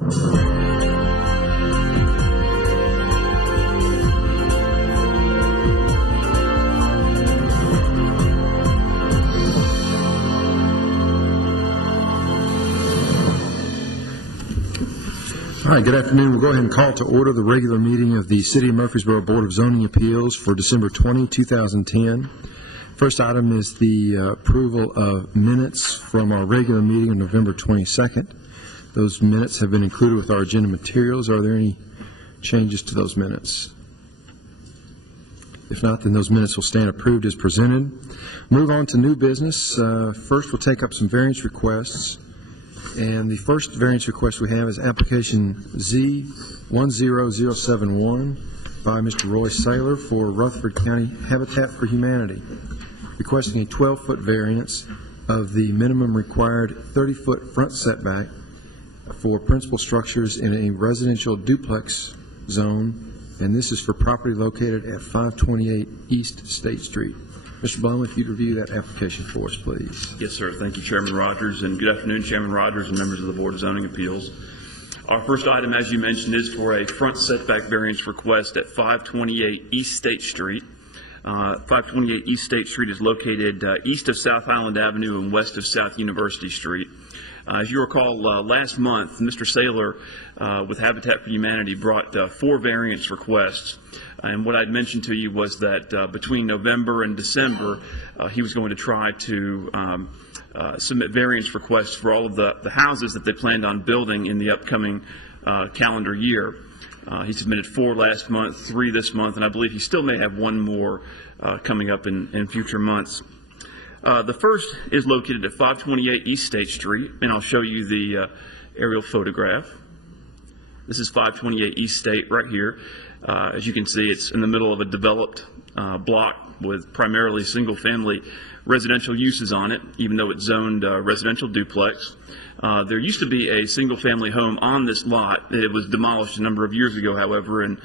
All right, good afternoon. We'll go ahead and call to order the regular meeting of the City of Murfreesboro Board of Zoning Appeals for December 20, 2010. First item is the approval of minutes from our regular meeting on November 22nd. Those minutes have been included with our agenda materials. Are there any changes to those minutes? If not, then those minutes will stand approved as presented. Move on to new business. First, we'll take up some variance requests. And the first variance request we have is application Z10071 by Mr. Roy Saylor for Rutherford County Habitat for Humanity, requesting a 12-foot variance of the minimum required 30-foot front setback for principal structures in a residential duplex zone, and this is for property located at 528 East State Street. Mr. Blum, if you'd review that application for us, please. Yes, sir. Thank you, Chairman Rogers, and good afternoon, Chairman Rogers and members of the Board of Zoning Appeals. Our first item, as you mentioned, is for a front setback variance request at 528 East State Street. 528 East State Street is located east of South Highland Avenue and west of South University Street. As you recall, last month, Mr. Saylor with Habitat for Humanity brought 4 variance requests. And what I'd mentioned to you was that between November and December, he was going to try to submit variance requests for all of the houses that they planned on building in the upcoming calendar year. He submitted 4 last month, 3 this month, and I believe he still may have 1 more coming up in future months. The first is located at 528 East State Street, and I'll show you the aerial photograph. This is 528 East State right here. As you can see, it's in the middle of a developed block with primarily single-family residential uses on it, even though it's zoned residential duplex. There used to be a single-family home on this lot. It was demolished a number of years ago, however, and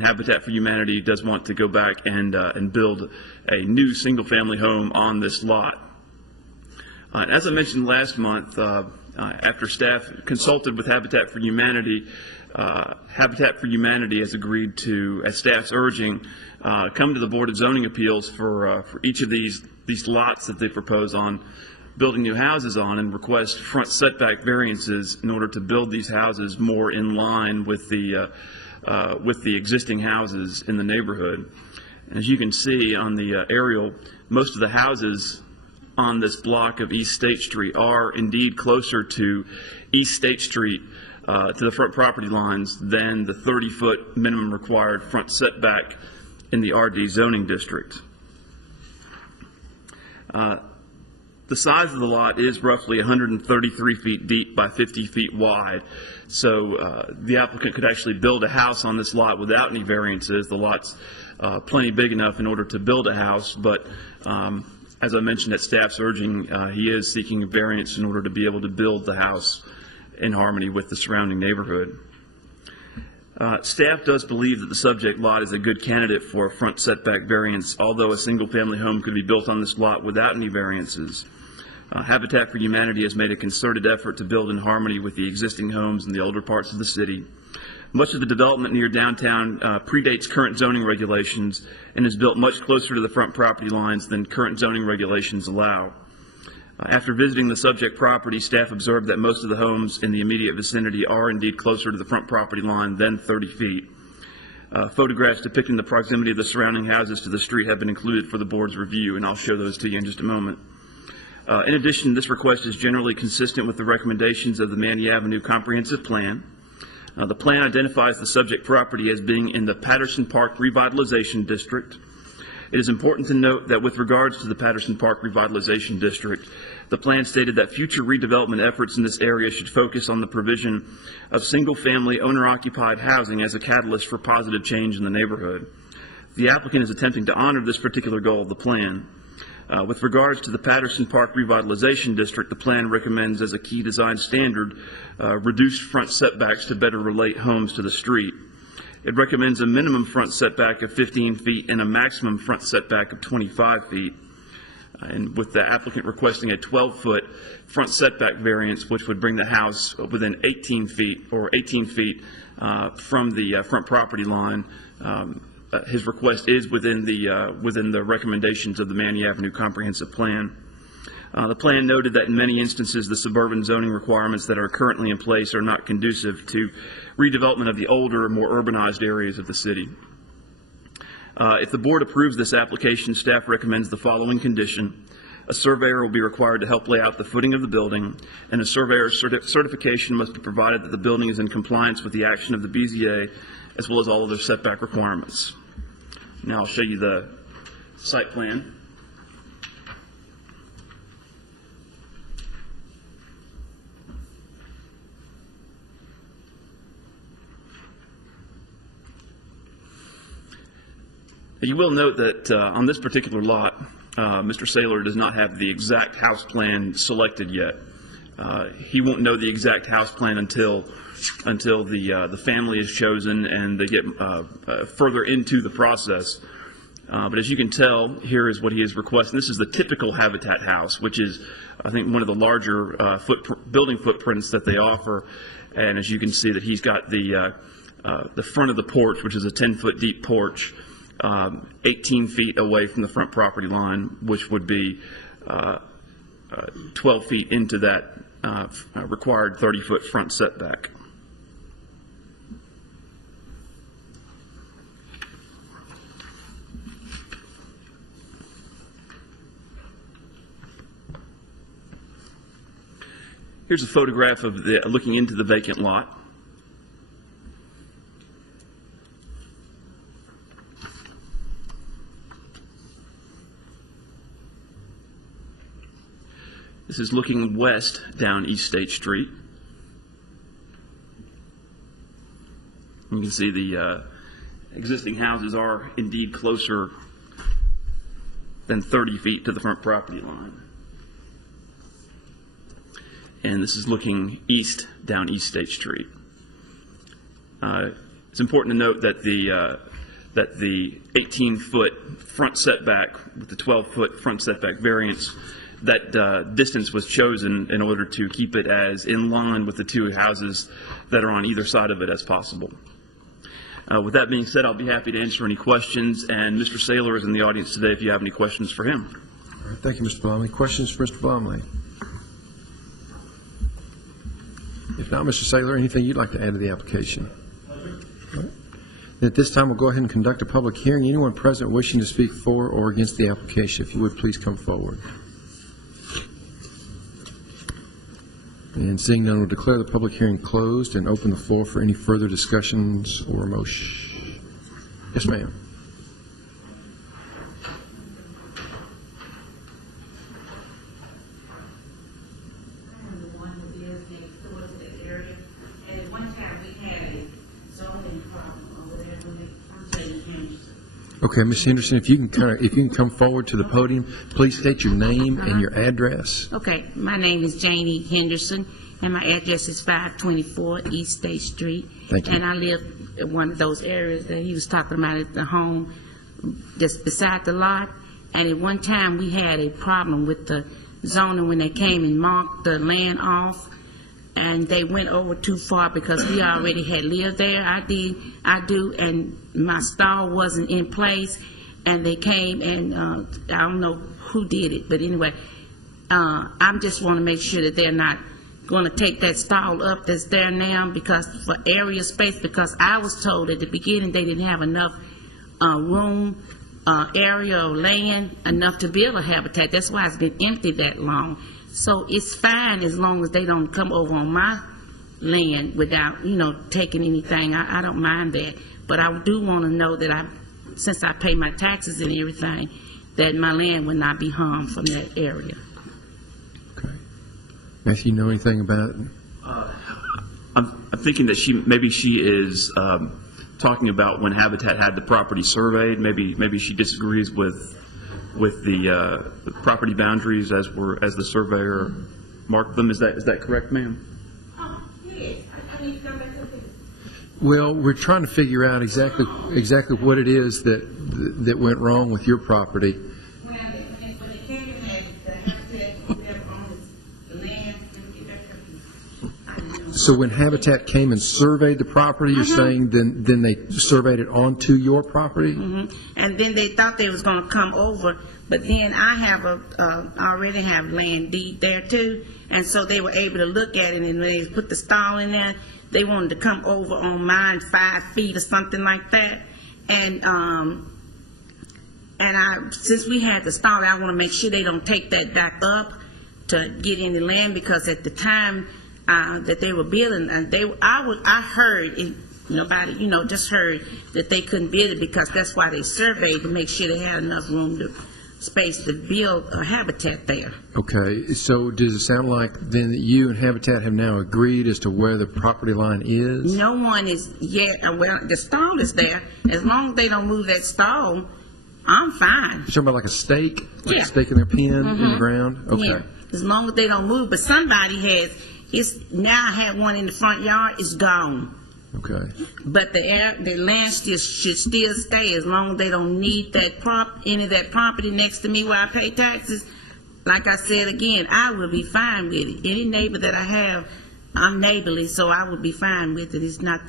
Habitat for Humanity does want to go back and build a new single-family home on this lot. As I mentioned last month, after staff consulted with Habitat for Humanity, Habitat for Humanity has agreed to, at staff's urging, come to the Board of Zoning Appeals for each of these lots that they propose on building new houses on, and request front setback variances in order to build these houses more in line with the existing houses in the neighborhood. As you can see on the aerial, most of the houses on this block of East State Street are indeed closer to East State Street to the front property lines than the 30-foot minimum required front setback in the RD zoning district. The size of the lot is roughly 133 feet deep by 50 feet wide. So the applicant could actually build a house on this lot without any variances. The lot's plenty big enough in order to build a house, but as I mentioned at staff's urging, he is seeking a variance in order to be able to build the house in harmony with the surrounding neighborhood. Staff does believe that the subject lot is a good candidate for a front setback variance, although a single-family home could be built on this lot without any variances. Habitat for Humanity has made a concerted effort to build in harmony with the existing homes in the older parts of the city. Much of the development near downtown predates current zoning regulations and is built much closer to the front property lines than current zoning regulations allow. After visiting the subject property, staff observed that most of the homes in the immediate vicinity are indeed closer to the front property line than 30 feet. Photographs depicting the proximity of the surrounding houses to the street have been included for the board's review, and I'll show those to you in just a moment. In addition, this request is generally consistent with the recommendations of the Manny Avenue Comprehensive Plan. The plan identifies the subject property as being in the Patterson Park Revitalization District. It is important to note that with regards to the Patterson Park Revitalization District, the plan stated that future redevelopment efforts in this area should focus on the provision of single-family owner-occupied housing as a catalyst for positive change in the neighborhood. The applicant is attempting to honor this particular goal of the plan. With regards to the Patterson Park Revitalization District, the plan recommends as a key design standard reduced front setbacks to better relate homes to the street. It recommends a minimum front setback of 15 feet and a maximum front setback of 25 feet. and with the applicant requesting a 12-foot front setback variance, which would bring the house within 18 feet or 18 feet from the front property line. His request is within the recommendations of the Manny Avenue Comprehensive Plan. The plan noted that in many instances, the suburban zoning requirements that are currently in place are not conducive to redevelopment of the older, more urbanized areas of the city. If the board approves this application, staff recommends the following condition. A surveyor will be required to help lay out the footing of the building, and a surveyor's certification must be provided that the building is in compliance with the action of the BZA, as well as all other setback requirements. Now I'll show you the site plan. You will note that on this particular lot, Mr. Saylor does not have the exact house plan selected yet. He won't know the exact house plan until the family is chosen and they get further into the process. But as you can tell, here is what he is requesting. This is the typical Habitat house, which is, I think, one of the larger building footprints that they offer. And as you can see, that he's got the front of the porch, which is a 10-foot deep porch, 18 feet away from the front property line, which would be 12 feet into that required 30-foot front setback. Here's a photograph of looking into the vacant lot. This is looking west down East State Street. You can see the existing houses are indeed closer than 30 feet to the front property line. And this is looking east down East State Street. It's important to note that the 18-foot front setback with the 12-foot front setback variance, that distance was chosen in order to keep it as in line with the two houses that are on either side of it as possible. With that being said, I'll be happy to answer any questions, and Mr. Saylor is in the audience today if you have any questions for him. All right, thank you, Mr. Blomley. Questions for Mr. Blomley? If not, Mr. Saylor, anything you'd like to add to the application? All right. At this time, we'll go ahead and conduct a public hearing. Anyone present wishing to speak for or against the application, if you would, please come forward. And seeing none, we'll declare the public hearing closed and open the floor for any further discussions or motion. Yes, ma'am. I'm the one who lives next door to the area. And at one time, we had a zoning problem over there I'm saying Henderson. Okay, Ms. Henderson, if you can come forward to the podium, please state your name and your address. Okay, my name is Janie Henderson, and my address is 524 East State Street. Thank you. And I live in one of those areas that he was talking about at the home just beside the lot. And at one time, we had a problem with the zoning when they came and marked the land off. And they went over too far because we already had lived there. I do, and my stall wasn't in place, and they came and I don't know who did it, but anyway, I just want to make sure that they're not going to take that stall up that's there now because for area space, because I was told at the beginning they didn't have enough room, area or land enough to build a habitat. That's why it's been empty that long. So it's fine as long as they don't come over on my land without, taking anything. I don't mind that. But I do want to know that since I pay my taxes and everything, that my land will not be harmed from that area. Okay. Matthew, you know anything about it? I'm thinking that she is talking about when Habitat had the property surveyed. Maybe she disagrees with the property boundaries as the surveyor marked them. Is that correct, ma'am? Yes. I need to go back up. Well, we're trying to figure out exactly what it is that went wrong with your property. When they came in So when Habitat came and surveyed the property, you're saying then they surveyed it onto your property? And then they thought they was gonna come over, but then I have already have land deed there too, and so they were able to look at it, and when they put the stall in there, they wanted to come over on mine 5 feet or something like that, and since we had the stall, I want to make sure they don't take that back up to get in the land, because at the time that they were building, and I heard it, nobody, just heard that they couldn't build it because that's why they surveyed to make sure they had enough space to build a habitat there. Okay, so does it sound like then that you and Habitat have now agreed as to where the property line is? No one is yet, well, the stall is there. As long as they don't move that stall, I'm fine. You're talking about like a stake? Like Yeah. a stake in their pin in the ground? Okay. Yeah, as long as they don't move. But somebody now I had one in the front yard, it's gone. Okay. But the land should still stay as long as they don't need any of that property next to me where I pay taxes. Like I said again, I will be fine with it. Any neighbor that I have, I'm neighborly, so I would be fine with it. It's not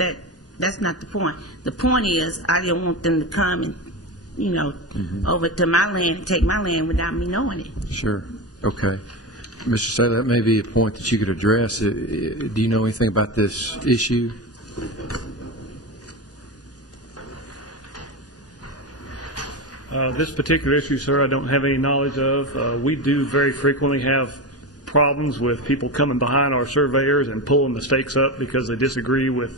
that's not the point. The point is, I didn't want them to come and, over to my land and take my land without me knowing it. Sure. Okay. Mr. Saylor, that may be a point that you could address. Do you know anything about this issue? This particular issue, sir, I don't have any knowledge of. We do very frequently have problems with people coming behind our surveyors and pulling the stakes up because they disagree with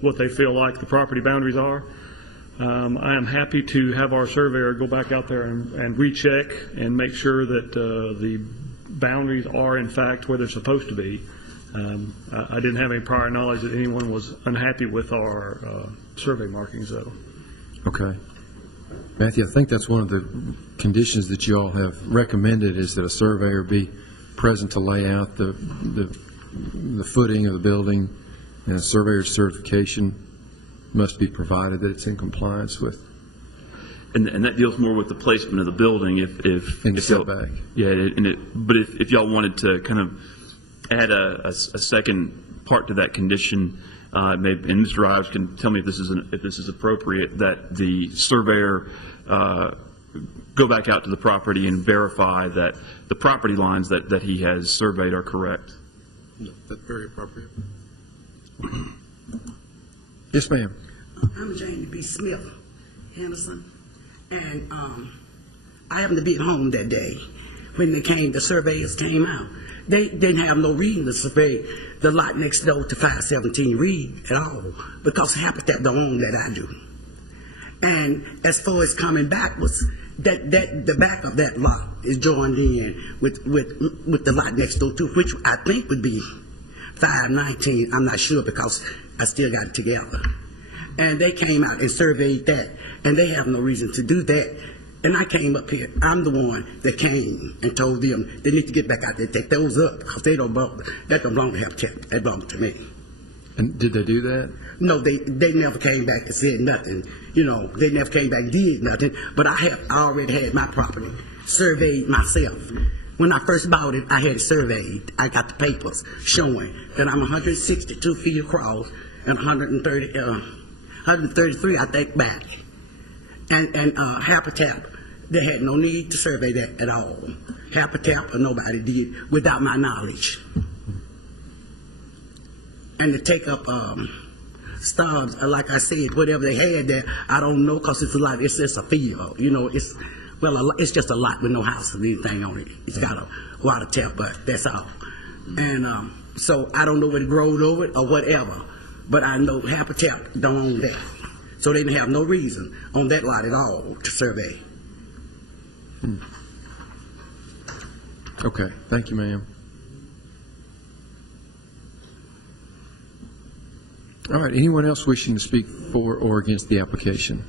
what they feel like the property boundaries are. I am happy to have our surveyor go back out there and recheck and make sure that the boundaries are in fact where they're supposed to be. I didn't have any prior knowledge that anyone was unhappy with our survey markings, though. Okay. Matthew, I think that's one of the conditions that you all have recommended, is that a surveyor be present to lay out the footing of the building, and a surveyor's certification must be provided that it's in compliance with. And that deals more with the placement of the building. And setback. Yeah, but if y'all wanted to kind of add a second part to that condition, maybe, and Mr. Ives can tell me if this is appropriate, that the surveyor go back out to the property and verify that the property lines that he has surveyed are correct. That's very appropriate. Yes, ma'am. I'm Jamie B. Smith, Henderson, and I happened to be at home that day when the surveyors came out. They didn't have no reason to survey the lot next door to 517 Reed at all, because Habitat don't own that I do. And as far as coming back, was that the back of that lot is joined in with the lot next door too, which I think would be 519. I'm not sure because I still got it together. And they came out and surveyed that, and they have no reason to do that. And I came up here. I'm the one that came and told them they need to get back out there, take those up, because they don't belong. That don't belong to Habitat. That belongs to me. And did they do that? No, they never came back and said nothing. They never came back and did nothing. But I already had my property surveyed myself. When I first bought it, I had it surveyed. I got the papers showing that I'm 162 feet across and 133, I think, back. And Habitat, they had no need to survey that at all. Habitat or nobody did without my knowledge. And to take up stubs, like I said, whatever they had there, I don't know, because it's a lot. It's just a field, it's just a lot with no house or anything on it. It's got a water tap, but that's all. And so I don't know what it growed over it or whatever, but I know Habitat don't own that. So they didn't have no reason on that lot at all to survey. Okay. Thank you, ma'am. All right. Anyone else wishing to speak for or against the application?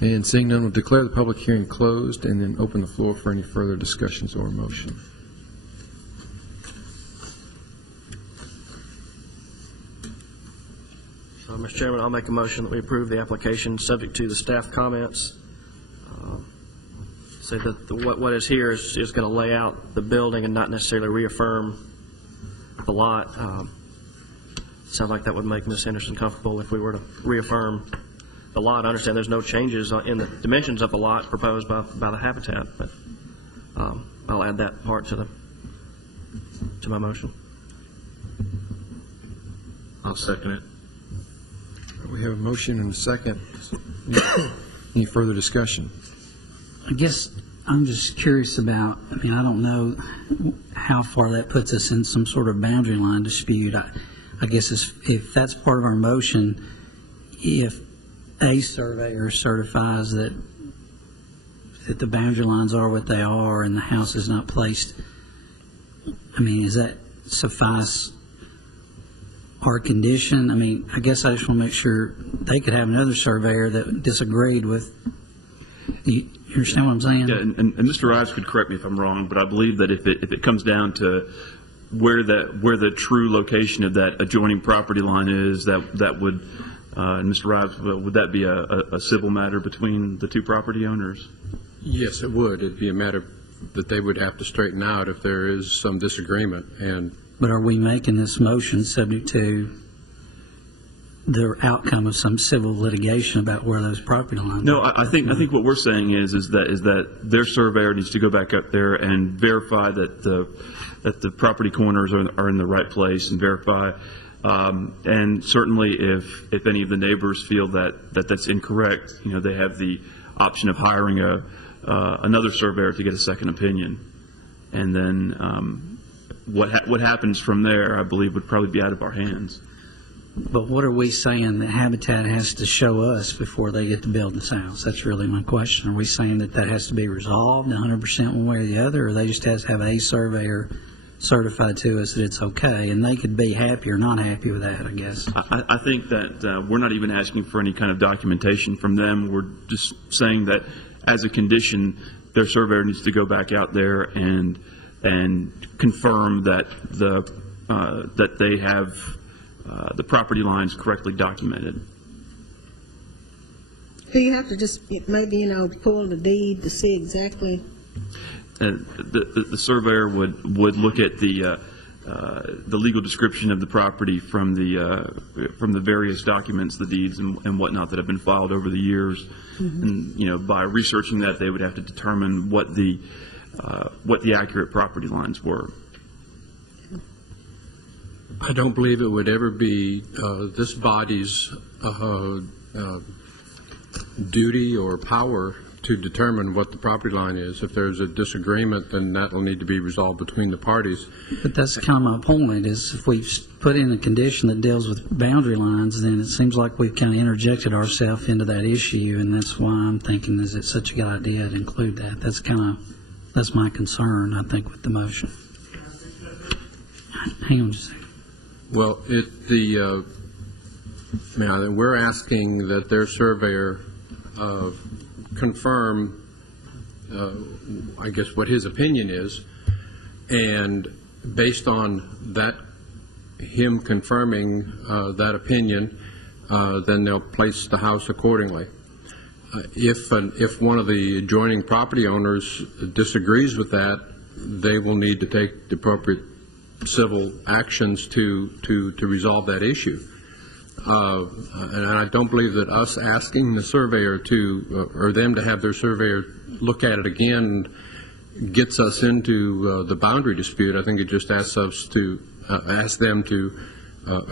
And seeing none, we'll declare the public hearing closed and then open the floor for any further discussions or motion. Mr. Chairman, I'll make a motion that we approve the application subject to the staff comments So what is here is going to lay out the building and not necessarily reaffirm the lot. Sounds like that would make Ms. Henderson comfortable if we were to reaffirm the lot. I understand there's no changes in the dimensions of the lot proposed by the Habitat, but I'll add that part to my motion. I'll second it. We have a motion and a second. Any further discussion? I guess I'm just curious about, I mean, I don't know how far that puts us in some sort of boundary line dispute. I guess if that's part of our motion, if a surveyor certifies that the boundary lines are what they are and the house is not placed, I mean, does that suffice our condition? I mean, I guess I just want to make sure they could have another surveyor that disagreed with. You understand what I'm saying? Yeah, and Mr. Ives could correct me if I'm wrong, but I believe that if it comes down to where the true location of that adjoining property line is, that would, and Mr. Ives, would that be a civil matter between the two property owners? Yes, it would. It'd be a matter that they would have to straighten out if there is some disagreement. But are we making this motion subject to the outcome of some civil litigation about where those property lines No, are? I think what we're saying is that their surveyor needs to go back up there and verify that the property corners are in the right place, and verify. And certainly, if any of the neighbors feel that's incorrect, they have the option of hiring another surveyor to get a second opinion, and then what happens from there, I believe, would probably be out of our hands. But what are we saying that Habitat has to show us before they get to build this house? That's really my question. Are we saying that has to be resolved 100% one way or the other, or they just has to have a surveyor certified to us that it's okay, and they could be happy or not happy with that, I guess? I think that we're not even asking for any kind of documentation from them. We're just saying that as a condition, their surveyor needs to go back out there and confirm that that they have the property lines correctly documented. Do you have to just maybe pull the deed to see exactly? The surveyor would look at the legal description of the property from the various documents, the deeds and whatnot that have been filed over the years, and by researching that, they would have to determine what the accurate property lines were. I don't believe it would ever be this body's duty or power to determine what the property line is. If there's a disagreement, then that will need to be resolved between the parties. But that's kind of my point, is if we put in a condition that deals with boundary lines, then it seems like we've kind of interjected ourselves into that issue, and that's why I'm thinking, is it such a good idea to include that? That's my concern, I think, with the motion. Hang on just a second. Well, we're asking that their surveyor confirm, I guess, what his opinion is, and based on that, him confirming that opinion, then they'll place the house accordingly. If one of the adjoining property owners disagrees with that, they will need to take the appropriate civil actions to resolve that issue. And I don't believe that us asking the surveyor or them to have their surveyor look at it again gets us into the boundary dispute. I think it just asks us to ask them to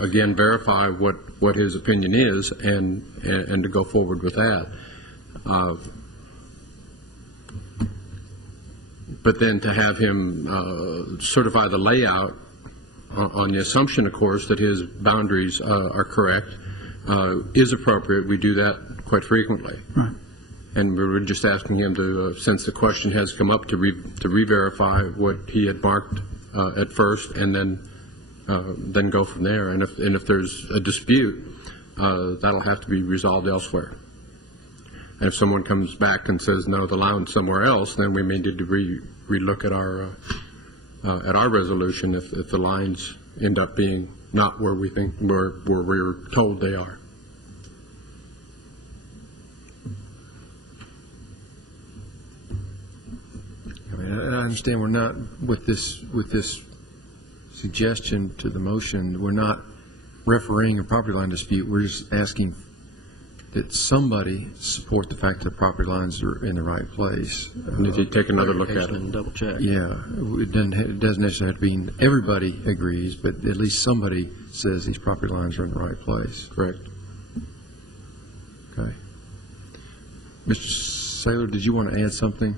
again verify what his opinion is and to go forward with that. But then to have him certify the layout on the assumption, of course, that his boundaries are correct is appropriate. We do that quite frequently. Right. And we were just asking him to, since the question has come up, to re-verify what he had marked at first, and then go from there. And if there's a dispute, that'll have to be resolved elsewhere. And if someone comes back and says, no, the line's somewhere else, then we may need to re-look at our resolution if the lines end up being not where we think where we're told they are. understand we're not, with this suggestion to the motion, we're not refereeing a property line dispute. We're just asking that somebody support the fact that the property lines are in the right place. And if you take another look at it. And double check. Yeah, it doesn't necessarily have to be everybody agrees, but at least somebody says these property lines are in the right place. Correct. Okay. Mr. Saylor, did you want to add something?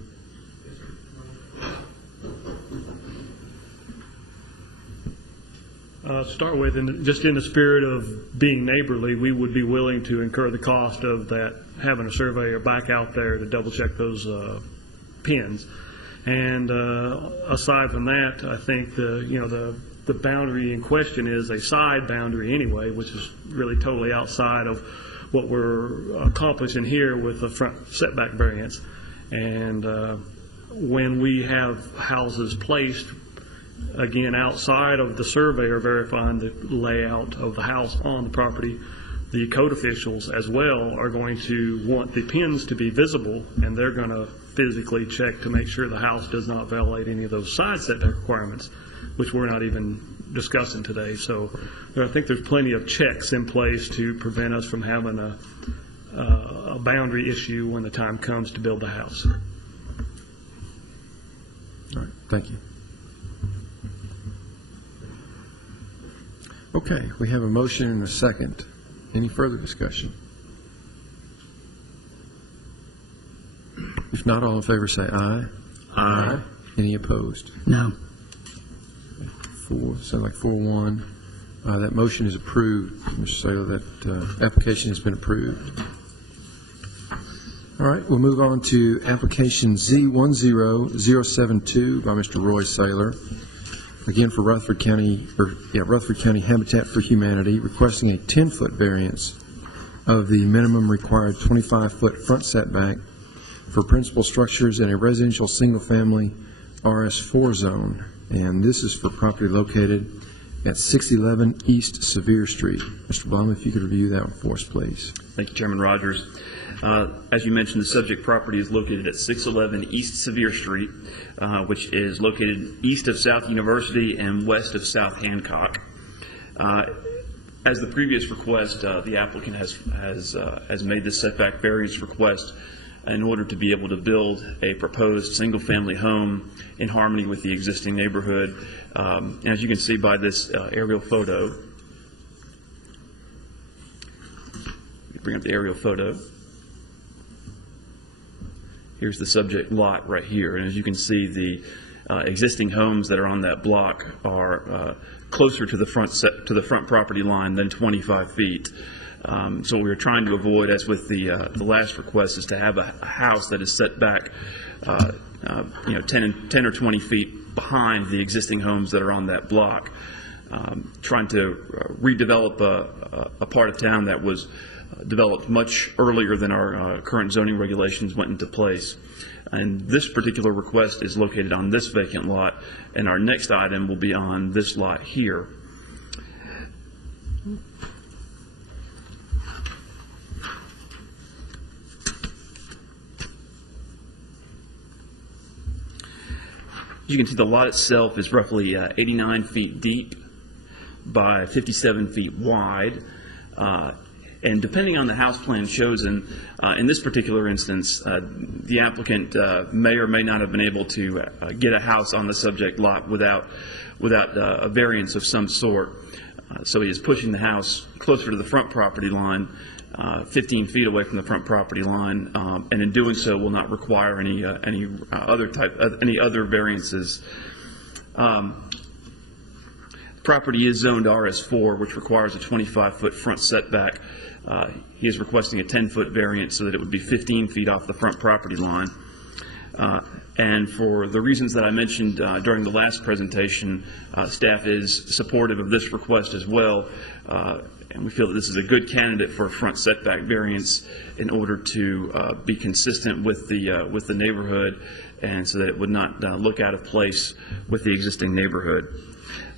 Start with, and just in the spirit of being neighborly, we would be willing to incur the cost of that, having a surveyor back out there to double check those pins. And aside from that, I think the boundary in question is a side boundary anyway, which is really totally outside of what we're accomplishing here with the front setback variance. And when we have houses placed, again, outside of the surveyor verifying the layout of the house on the property, the code officials as well are going to want the pins to be visible, and they're going to physically check to make sure the house does not violate any of those side setback requirements, which we're not even discussing today. So I think there's plenty of checks in place to prevent us from having a boundary issue when the time comes to build the house. All right, thank you. Okay, we have a motion and a second. Any further discussion? If not, all in favor say aye. Aye. Any opposed? No. Sound like 4-1. That motion is approved, Mr. Saylor. That application has been approved. All right, we'll move on to application Z10072 by Mr. Roy Saylor. Again, for Rutherford County Habitat for Humanity, requesting a 10-foot variance of the minimum required 25-foot front setback for principal structures in a residential single-family RS4 zone. And this is for property located at 611 East Sevier Street. Mr. Blum, if you could review that one for us, please. Thank you, Chairman Rogers. As you mentioned, the subject property is located at 611 East Sevier Street, which is located east of South University and west of South Hancock. As the previous request, the applicant has made this setback variance request in order to be able to build a proposed single-family home in harmony with the existing neighborhood. And as you can see by this aerial photo, bring up the aerial photo. Here's the subject lot right here, and as you can see, the existing homes that are on that block are closer to the front property line than 25 feet. So what we were trying to avoid, as with the last request, is to have a house that is set back 10 or 20 feet behind the existing homes that are on that block. Trying to redevelop a part of town that was developed much earlier than our current zoning regulations went into place. And this particular request is located on this vacant lot, and our next item will be on this lot here. You can see the lot itself is roughly 89 feet deep by 57 feet wide. And depending on the house plan chosen, in this particular instance, the applicant may or may not have been able to get a house on the subject lot without a variance of some sort. So he is pushing the house closer to the front property line, 15 feet away from the front property line, and in doing so will not require any other variances. Property is zoned RS4, which requires a 25-foot front setback. He is requesting a 10-foot variance so that it would be 15 feet off the front property line. And for the reasons that I mentioned during the last presentation, staff is supportive of this request as well. And we feel that this is a good candidate for a front setback variance in order to be consistent with the neighborhood, and so that it would not look out of place with the existing neighborhood.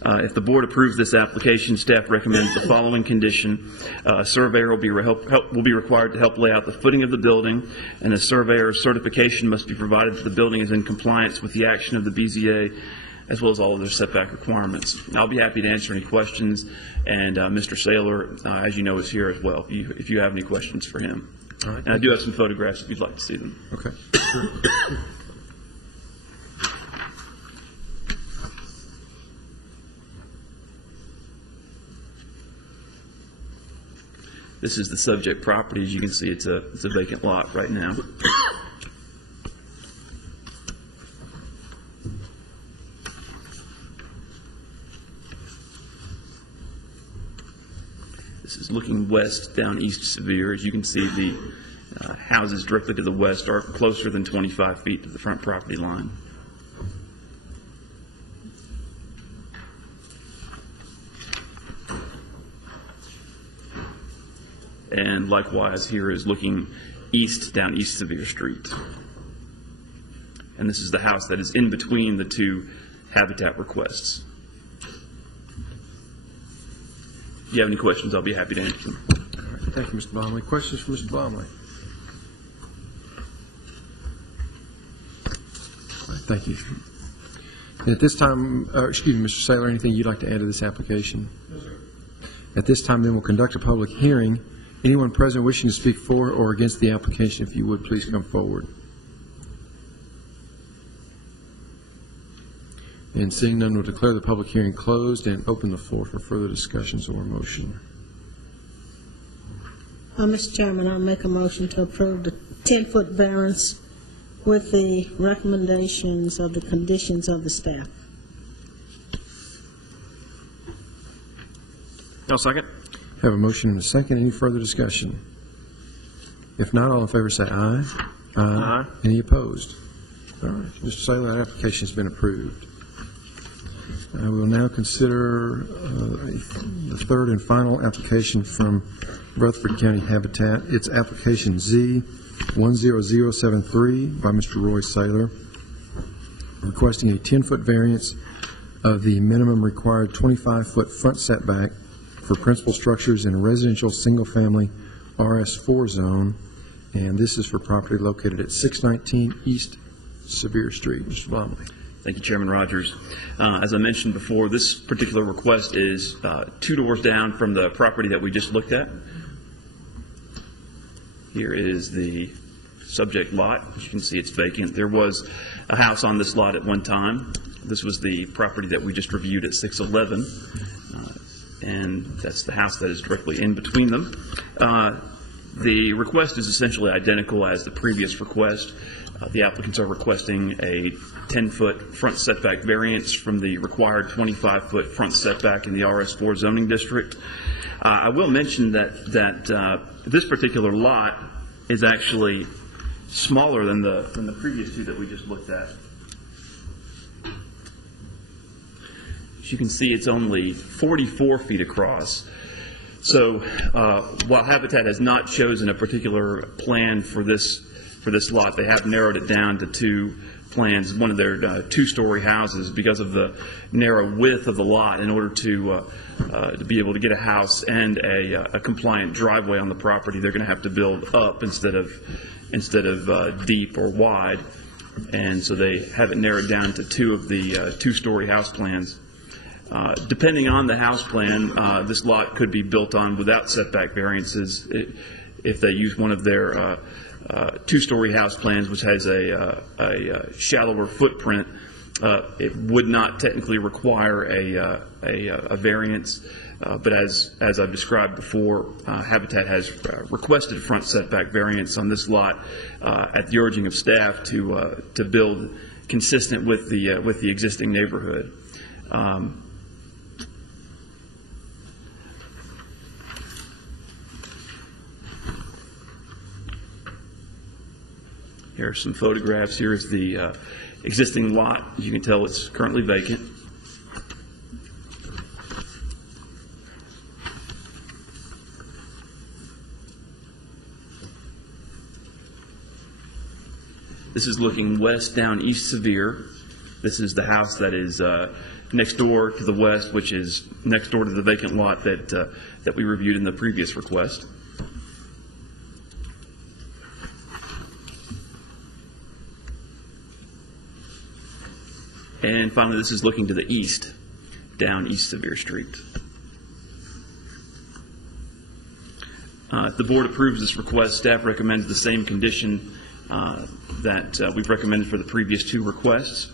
If the board approves this application, staff recommends the following condition. A surveyor will be required to help lay out the footing of the building, and a surveyor's certification must be provided that the building is in compliance with the action of the BZA, as well as all of their setback requirements. I'll be happy to answer any questions, and Mr. Saylor, as you know, is here as well, if you have any questions for him. All right. And I do have some photographs if you'd like to see them. Okay. This is the subject property. As you can see, it's a vacant lot right now. This is looking west down East Sevier. As you can see, the houses directly to the west are closer than 25 feet to the front property line. And likewise, here is looking east down East Sevier Street. And this is the house that is in between the two habitat requests. If you have any questions, I'll be happy to answer them. All right. Thank you, Mr. Blomley. Questions for Mr. Blomley? All right, thank you. And at this time, excuse me, Mr. Saylor, anything you'd like to add to this application? No, sir. At this time, then, we'll conduct a public hearing. Anyone present wishing to speak for or against the application, if you would, please come forward. And seeing none, we'll declare the public hearing closed and open the floor for further discussions or motion. Mr. Chairman, I'll make a motion to approve the 10-foot variance with the recommendations of the conditions of the staff. No second. Have a motion and a second. Any further discussion? If not, all in favor say aye. Aye. Any opposed? All right. Mr. Saylor, that application has been approved. We will now consider the third and final application from Rutherford County Habitat. It's application Z10073 by Mr. Roy Saylor, requesting a 10-foot variance of the minimum required 25-foot front setback for principal structures in a residential single-family RS4 zone, and this is for property located at 619 East Sevier Street. Mr. Blomley. Thank you, Chairman Rogers. As I mentioned before, this particular request is 2 doors down from the property that we just looked at. Here is the subject lot. As you can see, it's vacant. There was a house on this lot at one time. This was the property that we just reviewed at 611. And that's the house that is directly in between them. The request is essentially identical as the previous request. The applicants are requesting a 10-foot front setback variance from the required 25-foot front setback in the RS4 zoning district. I will mention that this particular lot is actually smaller than the previous two that we just looked at. As you can see, it's only 44 feet across. So while Habitat has not chosen a particular plan for this lot, they have narrowed it down to 2 plans, one of their 2-story houses, because of the narrow width of the lot. In order to be able to get a house and a compliant driveway on the property, they're going to have to build up instead of deep or wide, and so they have it narrowed down to 2 of the 2-story house plans. Depending on the house plan, this lot could be built on without setback variances if they use one of their 2-story house plans, which has a shallower footprint. It would not technically require a variance, but as I've described before, Habitat has requested front setback variance on this lot at the urging of staff to build consistent with the existing neighborhood. Here are some photographs. Here is the existing lot. As you can tell, it's currently vacant. This is looking west down East Sevier. This is the house that is next door to the west, which is next door to the vacant lot that we reviewed in the previous request. And finally, this is looking to the east, down East Sevier Street. If the board approves this request, staff recommends the same condition that we've recommended for the previous two requests.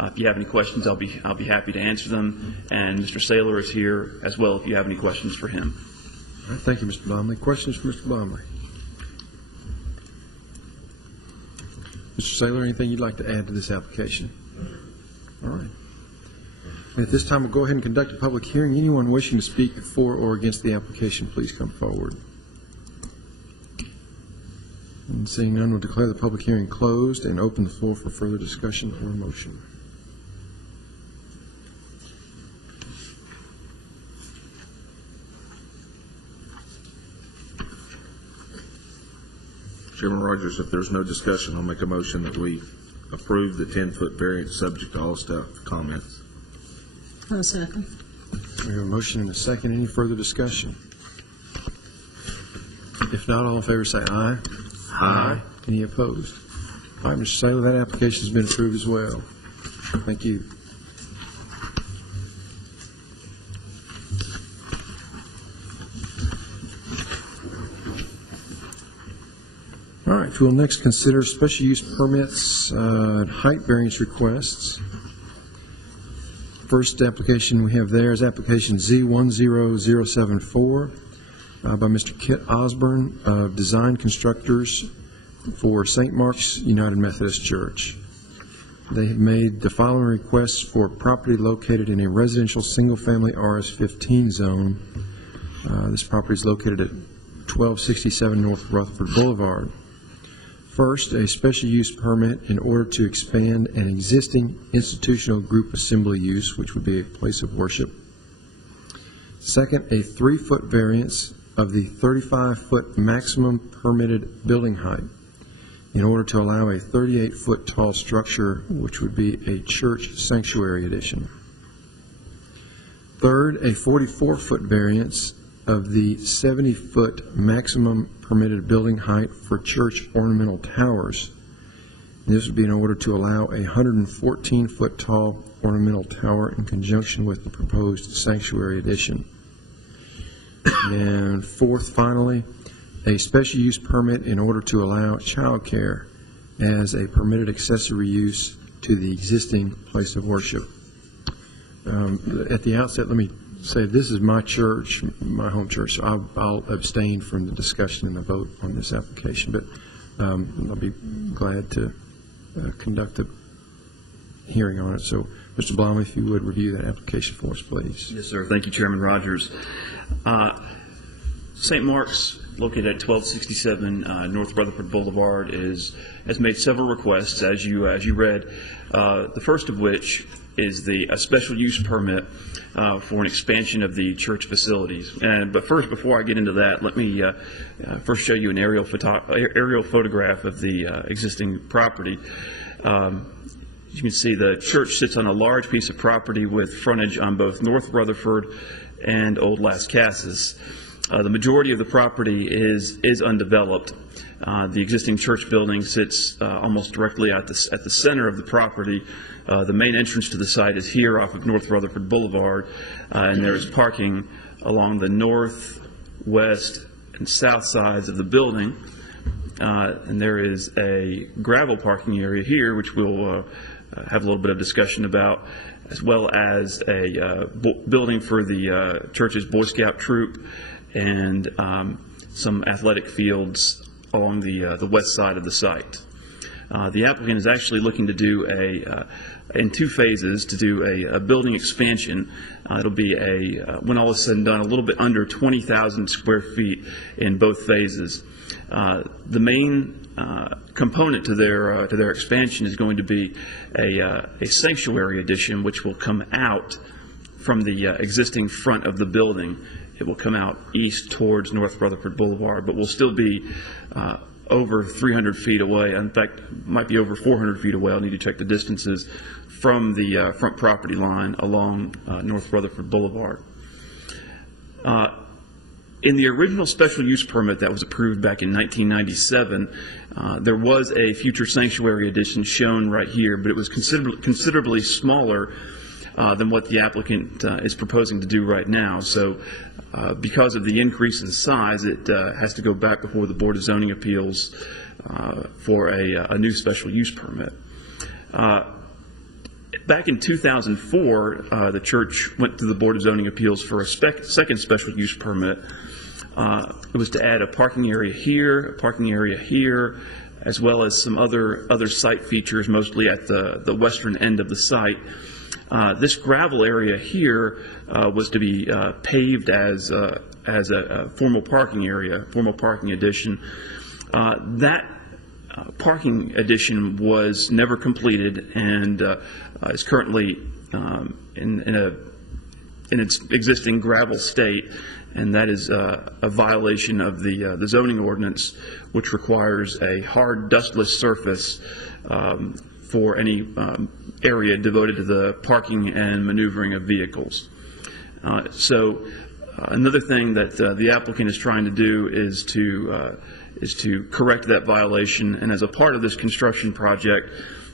If you have any questions, I'll be happy to answer them. And Mr. Saylor is here as well if you have any questions for him. All right, thank you, Mr. Blomley. Questions for Mr. Blomley? Mr. Saylor, anything you'd like to add to this application? All right. At this time, we'll go ahead and conduct a public hearing. Anyone wishing to speak for or against the application, please come forward. And seeing none, we'll declare the public hearing closed and open the floor for further discussion or motion. Chairman Rogers, if there's no discussion, I'll make a motion that we approve the 10-foot variance subject to all staff comments. I'll second. We have a motion and a second. Any further discussion? If not, all in favor say aye. Aye. Any opposed? All right, Mr. Saylor, that application has been approved as well. Thank you. All right, we'll next consider special use permits, height variance requests. First application we have there is application Z10074 by Mr. Kit Osborne of Design Constructors for St. Mark's United Methodist Church. They have made the following requests for property located in a residential single-family RS-15 zone. This property is located at 1267 North Rutherford Boulevard. First, a special use permit in order to expand an existing institutional group assembly use, which would be a place of worship. Second, a 3-foot variance of the 35-foot maximum permitted building height in order to allow a 38-foot tall structure, which would be a church sanctuary addition. Third, a 44-foot variance of the 70-foot maximum permitted building height for church ornamental towers. And this would be in order to allow a 114-foot tall ornamental tower in conjunction with the proposed sanctuary addition. And fourth, finally, a special use permit in order to allow childcare as a permitted accessory use to the existing place of worship. At the outset, let me say this is my church, my home church, so I'll abstain from the discussion and the vote on this application, but I'll be glad to conduct a hearing on it. So, Mr. Blomley, if you would review that application for us, please. Yes, sir. Thank you, Chairman Rogers. St. Mark's, located at 1267 North Rutherford Boulevard, has made several requests, as you read. The first of which is a special use permit for an expansion of the church facilities. But first, before I get into that, let me first show you an aerial photograph of the existing property. As you can see, the church sits on a large piece of property with frontage on both North Rutherford and Old Las Casas. The majority of the property is undeveloped. The existing church building sits almost directly at the center of the property. The main entrance to the site is here off of North Rutherford Boulevard, and there is parking along the north, west, and south sides of the building. And there is a gravel parking area here, which we'll have a little bit of discussion about, as well as a building for the church's Boy Scout troop and some athletic fields along the west side of the site. The applicant is actually looking to do in 2 phases, to do a building expansion. It'll be when all is said and done, a little bit under 20,000 square feet in both phases. The main component to their expansion is going to be a sanctuary addition, which will come out from the existing front of the building. It will come out east towards North Rutherford Boulevard, but will still be over 300 feet away. In fact, might be over 400 feet away. I'll need to check the distances from the front property line along North Rutherford Boulevard. In the original special use permit that was approved back in 1997, there was a future sanctuary addition shown right here, but it was considerably smaller than what the applicant is proposing to do right now. So because of the increase in size, it has to go back before the Board of Zoning Appeals for a new special use permit. Back in 2004, the church went to the Board of Zoning Appeals for a second special use permit. It was to add a parking area here, as well as some other site features, mostly at the western end of the site. This gravel area here was to be paved as a formal parking area, formal parking addition. That parking addition was never completed and is currently in its existing gravel state, and that is a violation of the zoning ordinance, which requires a hard dustless surface for any area devoted to the parking and maneuvering of vehicles. So another thing that the applicant is trying to do is to correct that violation, and as a part of this construction project,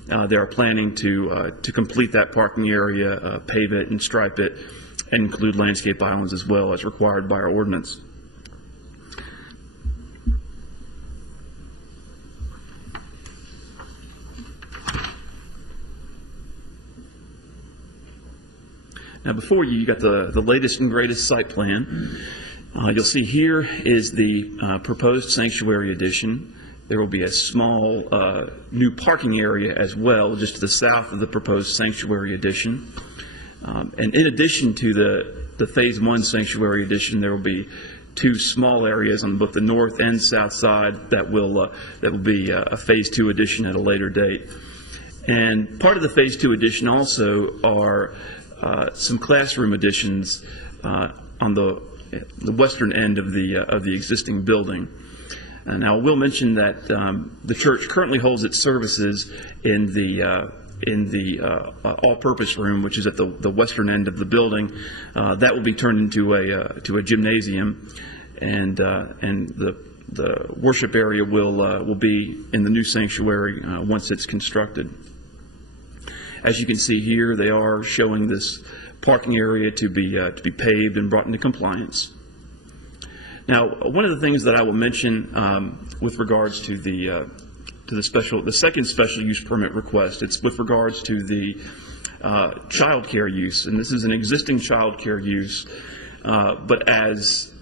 they are planning to complete that parking area, pave it and stripe it, and include landscape islands as well as required by our ordinance. Now before you got the latest and greatest site plan. You'll see here is the proposed sanctuary addition. There will be a small new parking area as well, just to the south of the proposed sanctuary addition. And in addition to the Phase 1 sanctuary addition, there will be two small areas on both the north and south side that will be a Phase 2 addition at a later date. And part of the Phase 2 addition also are some classroom additions on the western end of the existing building. And now I will mention that the church currently holds its services in the all-purpose room, which is at the western end of the building. That will be turned into a gymnasium, and the worship area will be in the new sanctuary once it's constructed. As you can see here, they are showing this parking area to be paved and brought into compliance. Now, one of the things that I will mention with regards to the second special use permit request, it's with regards to the child care use, and this is an existing child care use, but as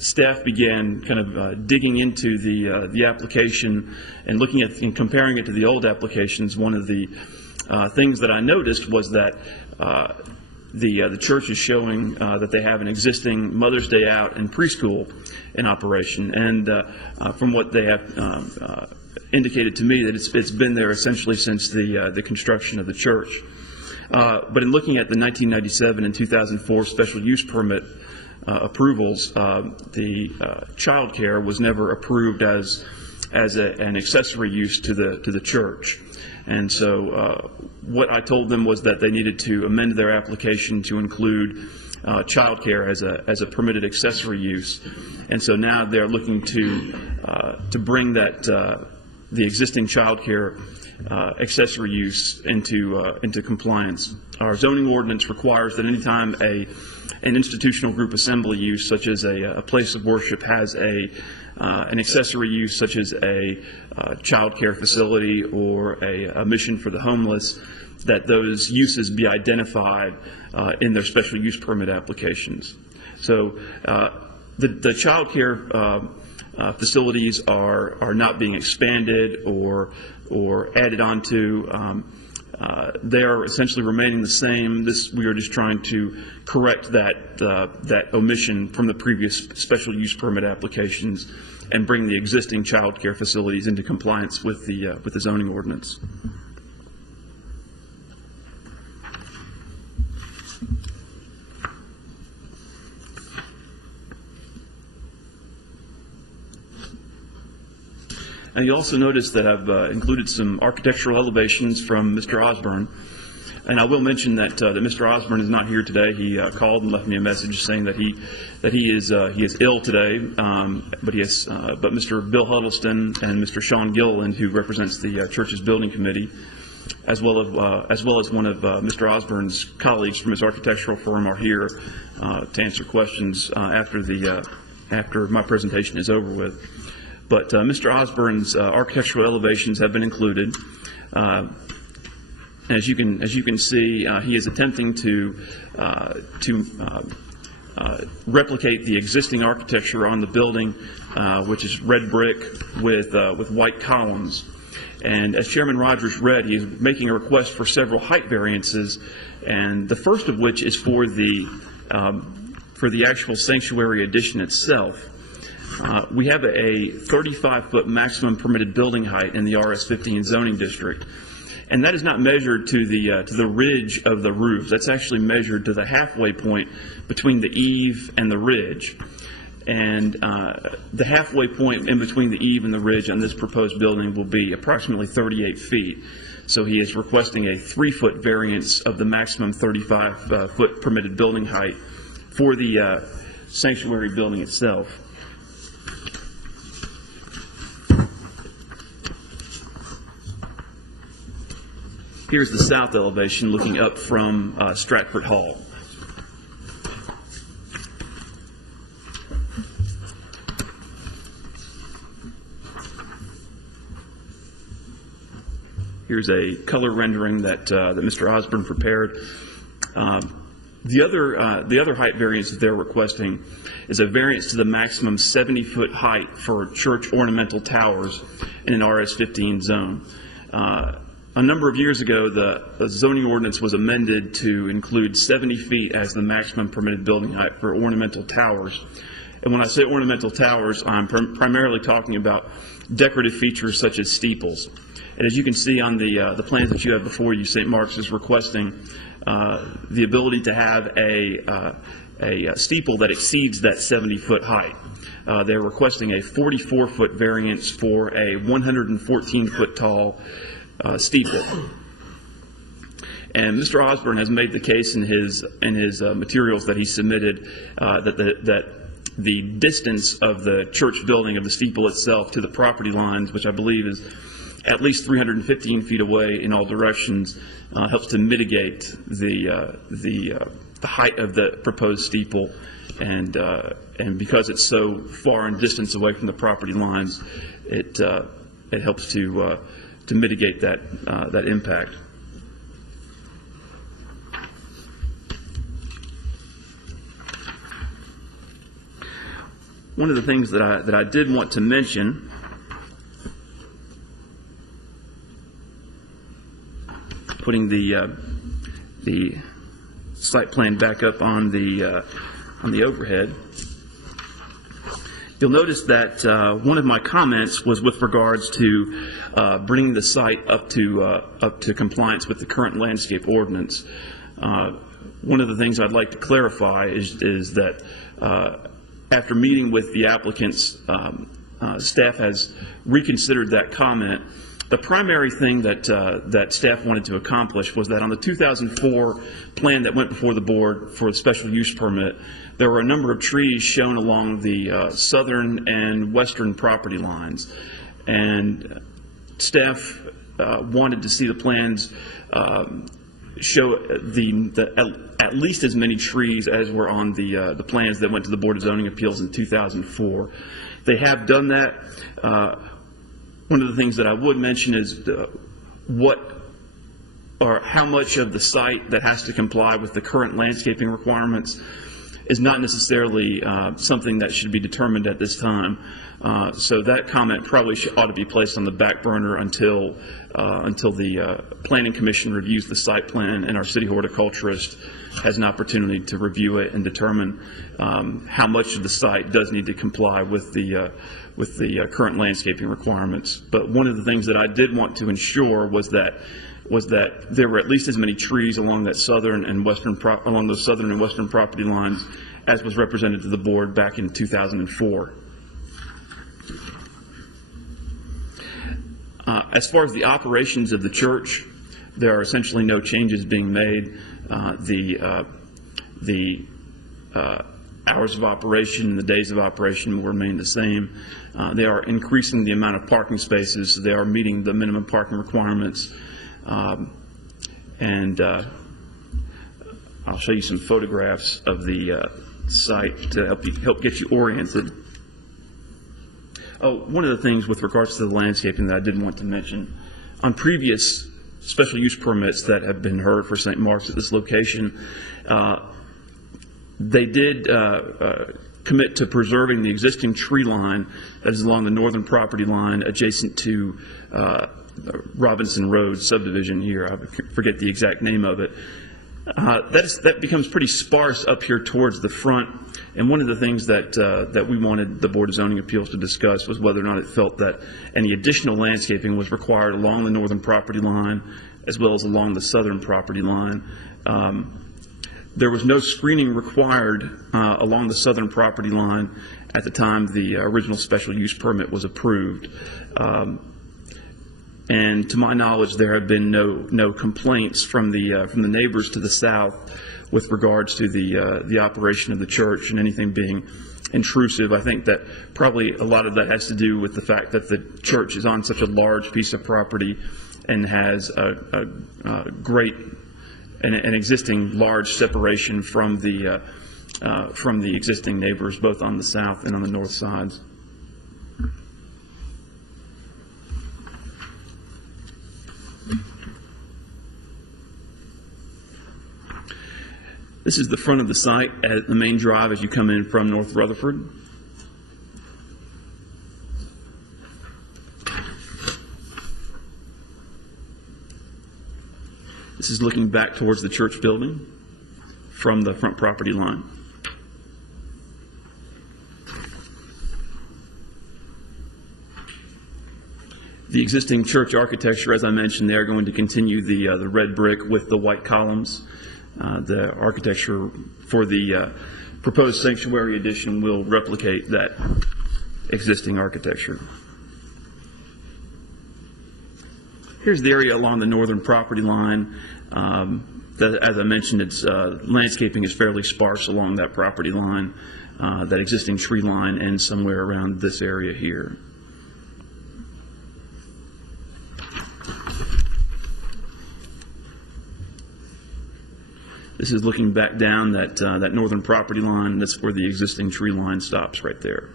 staff began kind of digging into the application and looking at and comparing it to the old applications, one of the things that I noticed was that the church is showing that they have an existing Mother's Day Out and preschool in operation, and from what they have indicated to me, that it's been there essentially since the construction of the church. But in looking at the 1997 and 2004 special use permit approvals, the child care was never approved as an accessory use to the church. And so what I told them was that they needed to amend their application to include child care as a permitted accessory use. And so now they're looking to bring that the existing child care accessory use into compliance. Our zoning ordinance requires that anytime an institutional group assembly use, such as a place of worship, has an accessory use such as a child care facility or a mission for the homeless, that those uses be identified in their special use permit applications. So the child care facilities are not being expanded or added onto. They are essentially remaining the same. We are just trying to correct that omission from the previous special use permit applications and bring the existing child care facilities into compliance with the zoning ordinance. And you also notice that I've included some architectural elevations from Mr. Osborne. And I will mention that Mr. Osborne is not here today. He called and left me a message saying that he is ill today. But Mr. Bill Huddleston and Mr. Sean Gilliland, who represents the church's building committee, as well as one of Mr. Osborne's colleagues from his architectural firm, are here to answer questions after my presentation is over with. But Mr. Osborne's architectural elevations have been included. As you can see, he is attempting to replicate the existing architecture on the building, which is red brick with white columns. And as Chairman Rogers read, he is making a request for several height variances, and the first of which is for the actual sanctuary addition itself. We have a 35-foot maximum permitted building height in the RS-15 zoning district, and that is not measured to the ridge of the roof. That's actually measured to the halfway point between the eave and the ridge. And the halfway point in between the eave and the ridge on this proposed building will be approximately 38 feet. So he is requesting a 3-foot variance of the maximum 35-foot permitted building height for the sanctuary building itself. Here's the south elevation looking up from Stratford Hall. Here's a color rendering that Mr. Osborne prepared. The other height variance that they're requesting is a variance to the maximum 70-foot height for church ornamental towers in an RS-15 zone. A number of years ago, the zoning ordinance was amended to include 70 feet as the maximum permitted building height for ornamental towers. And when I say ornamental towers, I'm primarily talking about decorative features such as steeples. And as you can see on the plans that you have before you, St. Mark's is requesting the ability to have a steeple that exceeds that 70-foot height. They're requesting a 44-foot variance for a 114-foot tall steeple. And Mr. Osborne has made the case in his materials that he submitted that the distance of the church building of the steeple itself to the property lines, which I believe is at least 315 feet away in all directions, helps to mitigate the height of the proposed steeple, and because it's so far in distance away from the property lines, it helps to mitigate that impact. One of the things that I did want to mention, putting the site plan back up on the overhead, you'll notice that one of my comments was with regards to bringing the site up to compliance with the current landscape ordinance. One of the things I'd like to clarify is that after meeting with the applicants, staff has reconsidered that comment. The primary thing that staff wanted to accomplish was that on the 2004 plan that went before the board for the special use permit, there were a number of trees shown along the southern and western property lines, and staff wanted to see the plans show at least as many trees as were on the plans that went to the Board of Zoning Appeals in 2004. They have done that. One of the things that I would mention is how much of the site that has to comply with the current landscaping requirements is not necessarily something that should be determined at this time. So that comment probably ought to be placed on the back burner until the Planning Commission reviews the site plan and our city horticulturist has an opportunity to review it and determine how much of the site does need to comply with the current landscaping requirements. But one of the things that I did want to ensure was that there were at least as many trees along that southern and western property lines as was represented to the board back in 2004. As far as the operations of the church, there are essentially no changes being made. The hours of operation, the days of operation will remain the same. They are increasing the amount of parking spaces. They are meeting the minimum parking requirements. And I'll show you some photographs of the site to help get you oriented. Oh, one of the things with regards to the landscaping that I did want to mention, on previous special use permits that have been heard for St. Mark's at this location, they did commit to preserving the existing tree line that is along the northern property line adjacent to Robinson Road subdivision here. I forget the exact name of it. That becomes pretty sparse up here towards the front, and one of the things that we wanted the Board of Zoning Appeals to discuss was whether or not it felt that any additional landscaping was required along the northern property line as well as along the southern property line. There was no screening required along the southern property line at the time the original special use permit was approved. And to my knowledge, there have been no complaints from the neighbors to the south with regards to the operation of the church and anything being intrusive. I think that probably a lot of that has to do with the fact that the church is on such a large piece of property and has a great an existing large separation from the existing neighbors, both on the south and on the north sides. This is the front of the site at the main drive as you come in from North Rutherford. This is looking back towards the church building from the front property line. The existing church architecture, as I mentioned, they're going to continue the red brick with the white columns. The architecture for the proposed sanctuary addition will replicate that existing architecture. Here's the area along the northern property line. As I mentioned, its landscaping is fairly sparse along that property line. That existing tree line ends somewhere around this area here. This is looking back down that northern property line. That's where the existing tree line stops right there.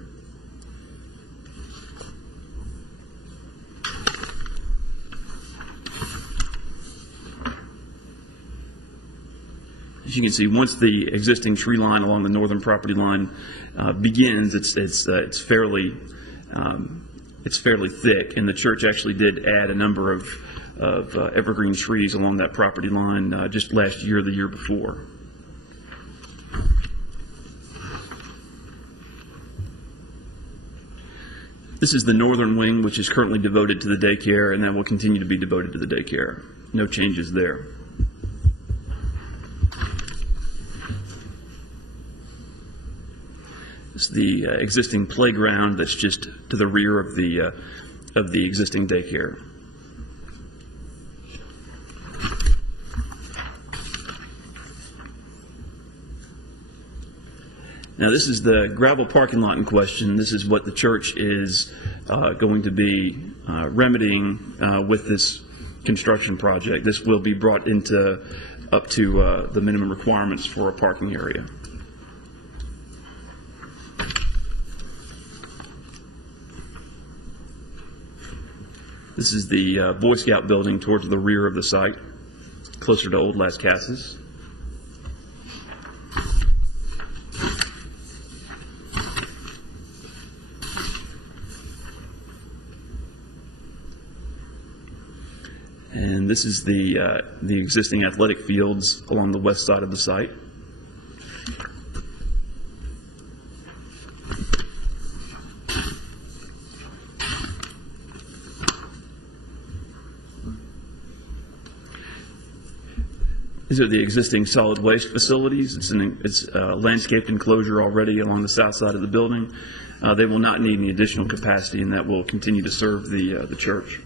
As you can see, once the existing tree line along the northern property line begins, it's fairly thick, and the church actually did add a number of evergreen trees along that property line just last year or the year before. This is the northern wing, which is currently devoted to the daycare, and that will continue to be devoted to the daycare. No changes there. This is the existing playground that's just to the rear of the existing daycare. Now, this is the gravel parking lot in question. This is what the church is going to be remedying with this construction project. This will be brought up to the minimum requirements for a parking area. This is the Boy Scout building towards the rear of the site, closer to Old Las Casas. And this is the existing athletic fields along the west side of the site. These are the existing solid waste facilities. It's a landscaped enclosure already along the south side of the building. They will not need any additional capacity, and that will continue to serve the church.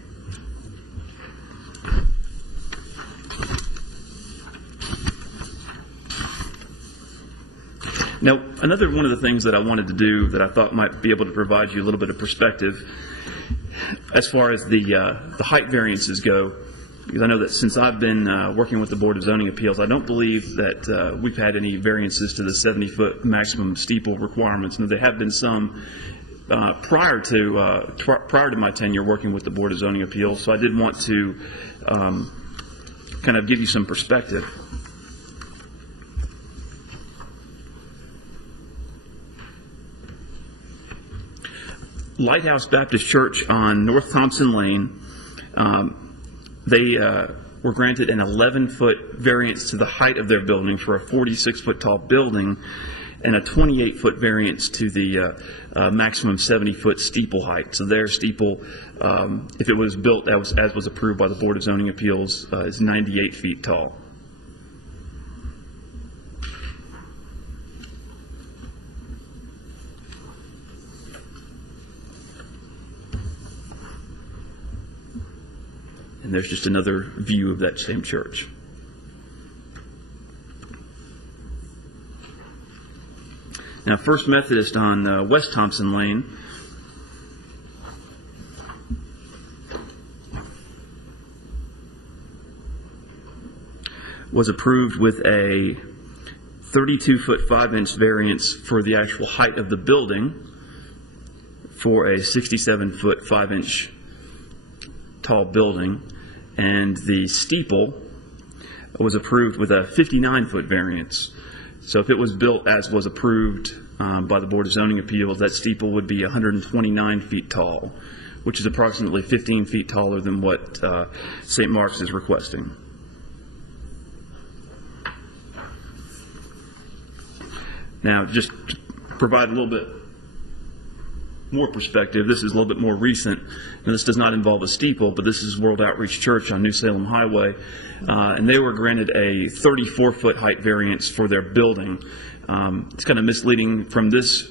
Now, another one of the things that I wanted to do that I thought might be able to provide you a little bit of perspective as far as the height variances go, because I know that since I've been working with the Board of Zoning Appeals, I don't believe that we've had any variances to the 70-foot maximum steeple requirements. And there have been some prior to my tenure working with the Board of Zoning Appeals, so I did want to kind of give you some perspective. Lighthouse Baptist Church on North Thompson Lane, they were granted an 11-foot variance to the height of their building for a 46-foot tall building, and a 28-foot variance to the maximum 70-foot steeple height. So their steeple, if it was built as was approved by the Board of Zoning Appeals, is 98 feet tall. And there's just another view of that same church. Now, First Methodist on West Thompson Lane was approved with a 32-foot 5-inch variance for the actual height of the building for a 67-foot 5-inch tall building, and the steeple was approved with a 59-foot variance. So if it was built as was approved by the Board of Zoning Appeals, that steeple would be 129 feet tall, which is approximately 15 feet taller than what St. Mark's is requesting. Now, just to provide a little bit more perspective, this is a little bit more recent, and this does not involve a steeple, but this is World Outreach Church on New Salem Highway, and they were granted a 34-foot height variance for their building. It's kind of misleading from this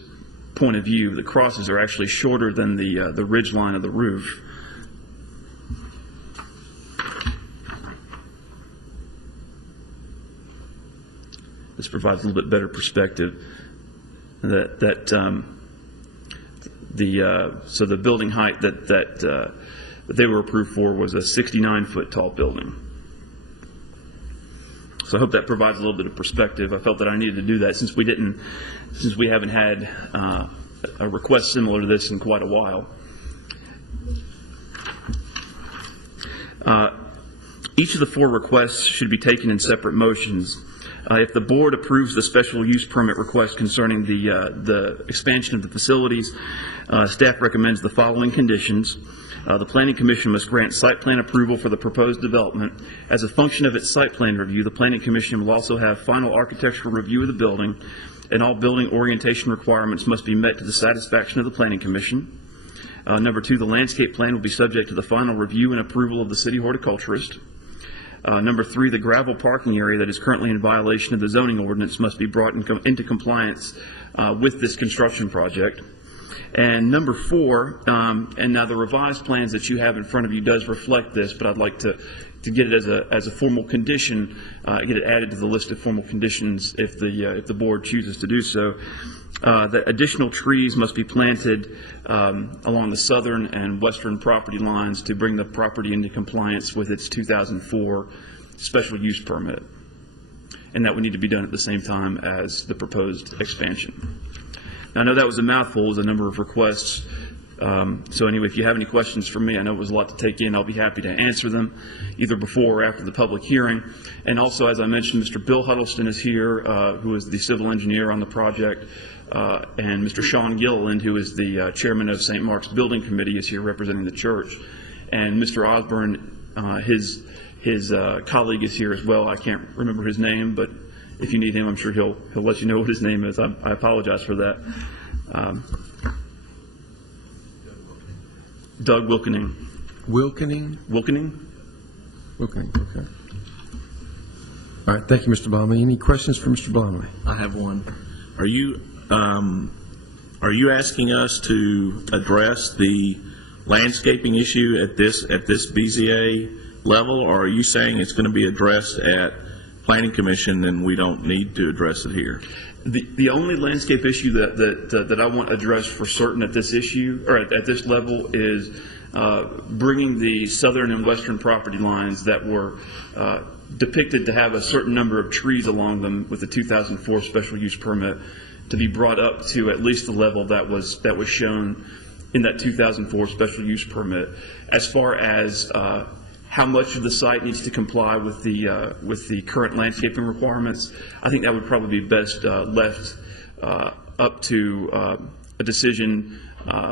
point of view. The crosses are actually shorter than the ridge line of the roof. This provides a little bit better perspective. So the building height that they were approved for was a 69-foot tall building. So I hope that provides a little bit of perspective. I felt that I needed to do that since we haven't had a request similar to this in quite a while. Each of the 4 requests should be taken in separate motions. If the board approves the special use permit request concerning the expansion of the facilities, staff recommends the following conditions. The Planning Commission must grant site plan approval for the proposed development. As a function of its site plan review, the Planning Commission will also have final architectural review of the building, and all building orientation requirements must be met to the satisfaction of the Planning Commission. Number 2, the landscape plan will be subject to the final review and approval of the city horticulturist. Number 3, the gravel parking area that is currently in violation of the zoning ordinance must be brought into compliance with this construction project. And number 4, and now the revised plans that you have in front of you does reflect this, but I'd like to get it as a formal condition, get it added to the list of formal conditions if the board chooses to do so. That additional trees must be planted along the southern and western property lines to bring the property into compliance with its 2004 special use permit. And that would need to be done at the same time as the proposed expansion. Now, I know that was a mouthful, it was a number of requests. So anyway, if you have any questions for me, I know it was a lot to take in, I'll be happy to answer them either before or after the public hearing. And also, as I mentioned, Mr. Bill Huddleston is here, who is the civil engineer on the project, and Mr. Sean Gilliland, who is the chairman of St. Mark's Building Committee, is here representing the church. And Mr. Osborne, his colleague is here as well. I can't remember his name, but if you need him, I'm sure he'll let you know what his name is. I apologize for that. Doug Wilkening. Wilkening? Wilkening? Wilkening, okay. All right, thank you, Mr. Blomley. Any questions for Mr. Blomley? I have one. Are you asking us to address the landscaping issue at this BZA level, or are you saying it's going to be addressed at planning commission, then we don't need to address it here. The only landscape issue that I want addressed for certain at this issue, or at this level, is bringing the southern and western property lines that were depicted to have a certain number of trees along them with the 2004 special use permit to be brought up to at least the level that was shown in that 2004 special use permit. As far as how much of the site needs to comply with the current landscaping requirements, I think that would probably be best left up to a decision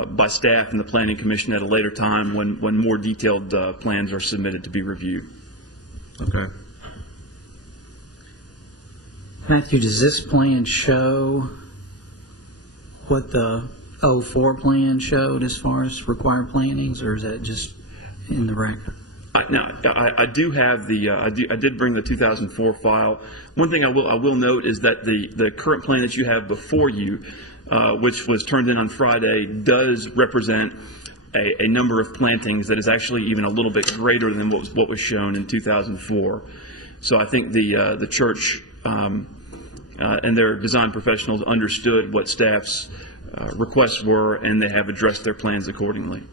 by staff and the Planning Commission at a later time when more detailed plans are submitted to be reviewed. Okay. Matthew, does this plan show what the 04 plan showed as far as required plantings, or is that just in the record? I do have the I did bring the 2004 file. One thing I will note is that the current plan that you have before you, which was turned in on Friday, does represent a number of plantings that is actually even a little bit greater than what was shown in 2004. So I think the church and their design professionals understood what staff's requests were, and they have addressed their plans accordingly.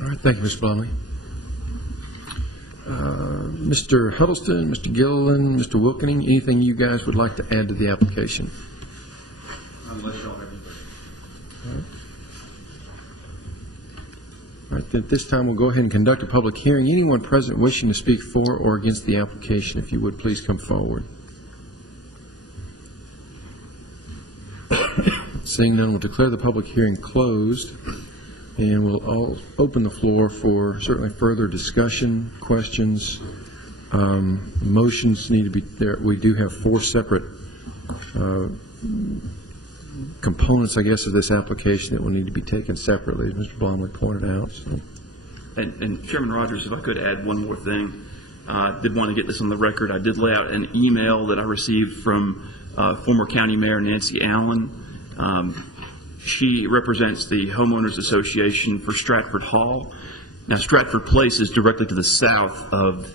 All right, thank you, Mr. Blomley. Mr. Huddleston, Mr. Gilliland, Mr. Wilkening, anything you guys would like to add to the application? Unless y'all have anything. All right, then at this time we'll go ahead and conduct a public hearing. Anyone present wishing to speak for or against the application, if you would please come forward. Seeing none, we'll declare the public hearing closed. And we'll all open the floor for certainly further discussion, questions. Motions need to be there. We do have 4 separate components, I guess, of this application that will need to be taken separately, as Mr. Blomley pointed out. So. And Chairman Rogers, if I could add one more thing, I did want to get this on the record. I did lay out an email that I received from former County Mayor Nancy Allen. She represents the Homeowners Association for Stratford Hall. Now, Stratford Place is directly to the south of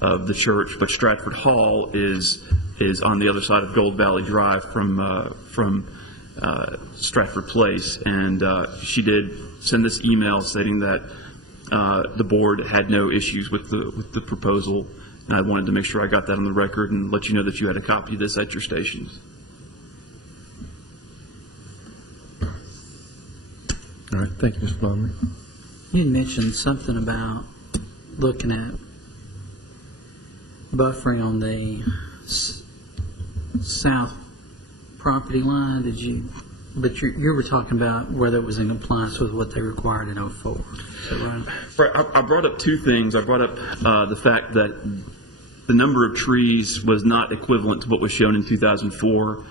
the church, but Stratford Hall is on the other side of Gold Valley Drive from Stratford Place. And she did send this email stating that the board had no issues with the proposal, and I wanted to make sure I got that on the record and let you know that you had a copy of this at your stations. All right, thank you, Mr. Blomley. You mentioned something about looking at buffering on the south property line. Did you? But you were talking about whether it was in compliance with what they required in 04. Is that right? Right. I brought up 2 things. I brought up the fact that the number of trees was not equivalent to what was shown in 2004.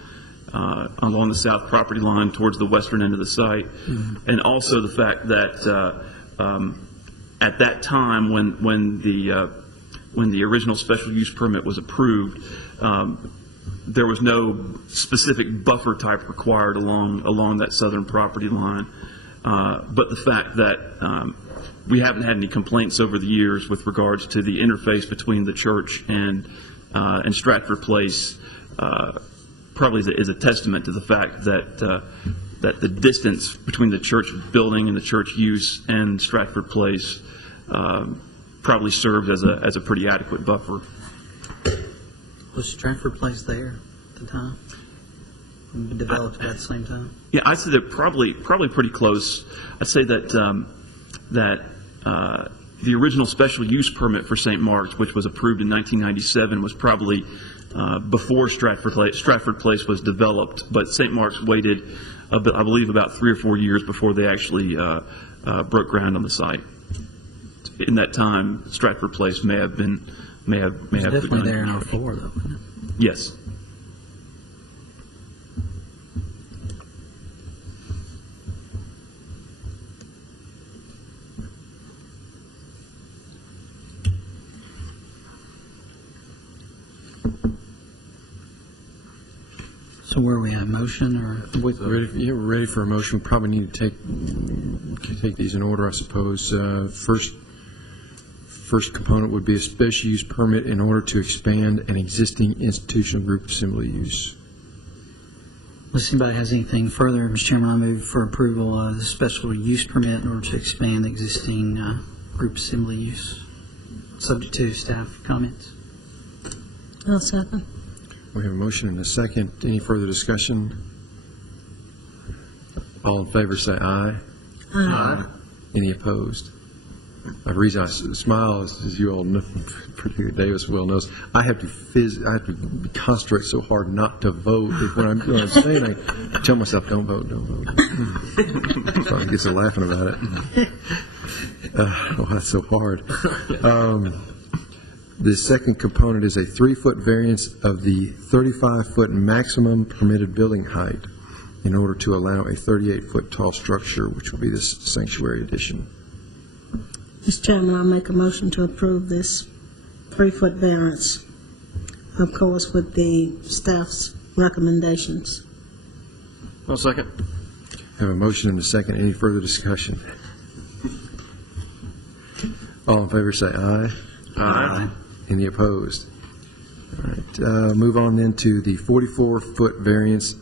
Along the south property line towards the western end of the site, and also the fact that at that time when the original special use permit was approved, there was no specific buffer type required along that southern property line. But the fact that we haven't had any complaints over the years with regards to the interface between the church and Stratford Place. Probably is a testament to the fact that that the distance between the church building and the church use and Stratford Place probably served as a pretty adequate buffer. Was Stratford Place there at the time? Developed at the same time? Yeah, I'd say they're probably pretty close. I'd say that the original special use permit for St. Mark's, which was approved in 1997, was probably before Stratford Place was developed, but St. Mark's waited, I believe, about 3 or 4 years before they actually broke ground on the site. In that time, Stratford Place may have definitely there in 04, though. Yes. So where are we at, motion or? We're ready for a motion. We probably need to take these in order, I suppose. First component would be a special use permit in order to expand an existing institutional group assembly use. Unless anybody has anything further, Mr. Chairman, I move for approval of the special use permit in order to expand existing group assembly use, subject to staff comments. I'll second. We have a motion and a second. Any further discussion? All in favor say aye. Aye. Any opposed? The reason I smile is, as you all know, Brigadier Davis well knows, I have to concentrate so hard not to vote. When I'm saying, I tell myself, don't vote, don't vote. So I get so laughing about it. Oh, that's so hard. The second component is a 3-foot variance of the 35-foot maximum permitted building height in order to allow a 38-foot tall structure, which will be this sanctuary addition. Mr. Chairman, I'll make a motion to approve this 3-foot variance, of course, with the staff's recommendations. I'll second. I have a motion and a second. Any further discussion? All in favor say aye. Aye. Any opposed? All right. Move on then to the 44-foot variance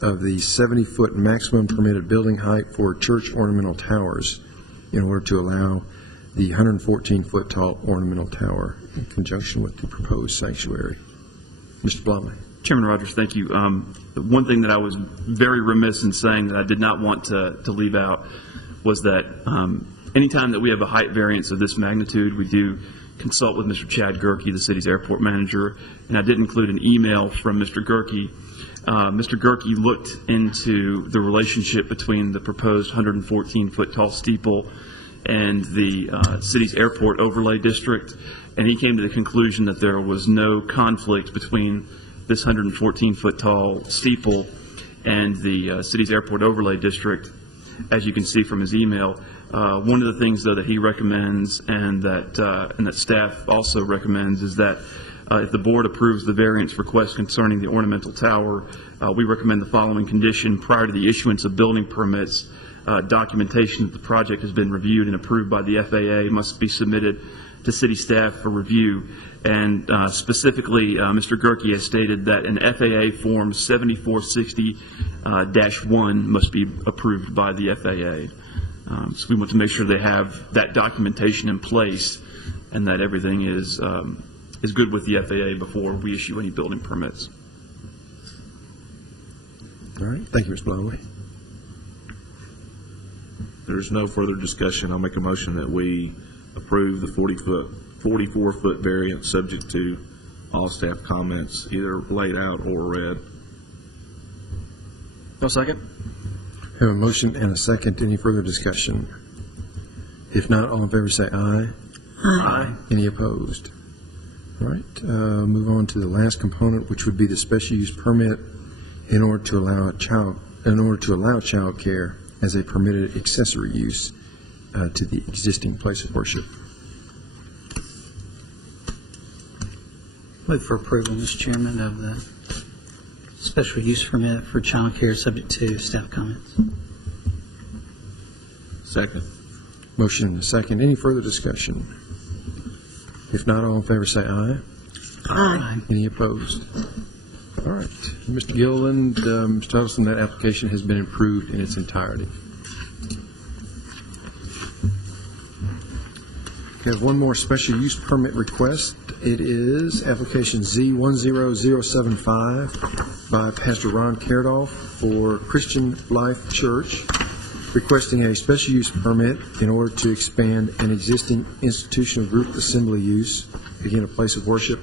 of the 70-foot maximum permitted building height for church ornamental towers in order to allow the 114-foot tall ornamental tower in conjunction with the proposed sanctuary. Mr. Blomley. Chairman Rogers, thank you. One thing that I was very remiss in saying that I did not want to leave out was that anytime that we have a height variance of this magnitude, we do consult with Mr. Chad Gerke, the city's airport manager, and I did include an email from Mr. Gerke. Mr. Gerke looked into the relationship between the proposed 114-foot tall steeple and the city's airport overlay district, and he came to the conclusion that there was no conflict between this 114-foot tall steeple and the city's airport overlay district. As you can see from his email, one of the things, though, that he recommends and that staff also recommends is that if the board approves the variance request concerning the ornamental tower, we recommend the following condition: prior to the issuance of building permits, documentation that the project has been reviewed and approved by the FAA must be submitted to city staff for review. And specifically, Mr. Gerke has stated that an FAA Form 7460-1 must be approved by the FAA. So we want to make sure they have that documentation in place and that everything is good with the FAA before we issue any building permits. All right. Thank you, Mr. Blomley. There's no further discussion. I'll make a motion that we approve the 44-foot variance subject to all staff comments, either laid out or read. I'll second. Have a motion and a second. Any further discussion? If not, all in favor say aye. Aye. Any opposed? All right. Move on to the last component, which would be the special use permit in order to allow child care as a permitted accessory use to the existing place of worship. Move for approval, Mr. Chairman, of the special use permit for child care subject to staff comments. Second. Motion and a second. Any further discussion? If not, all in favor say aye. Aye. Any opposed? All right. Mr. Gilliland, Mr. Huddleston, that application has been approved in its entirety. We have one more special use permit request. It is application Z10075 by Pastor Ron Kerdoff for Christian Life Church, requesting a special use permit in order to expand an existing institutional group assembly use, again, a place of worship,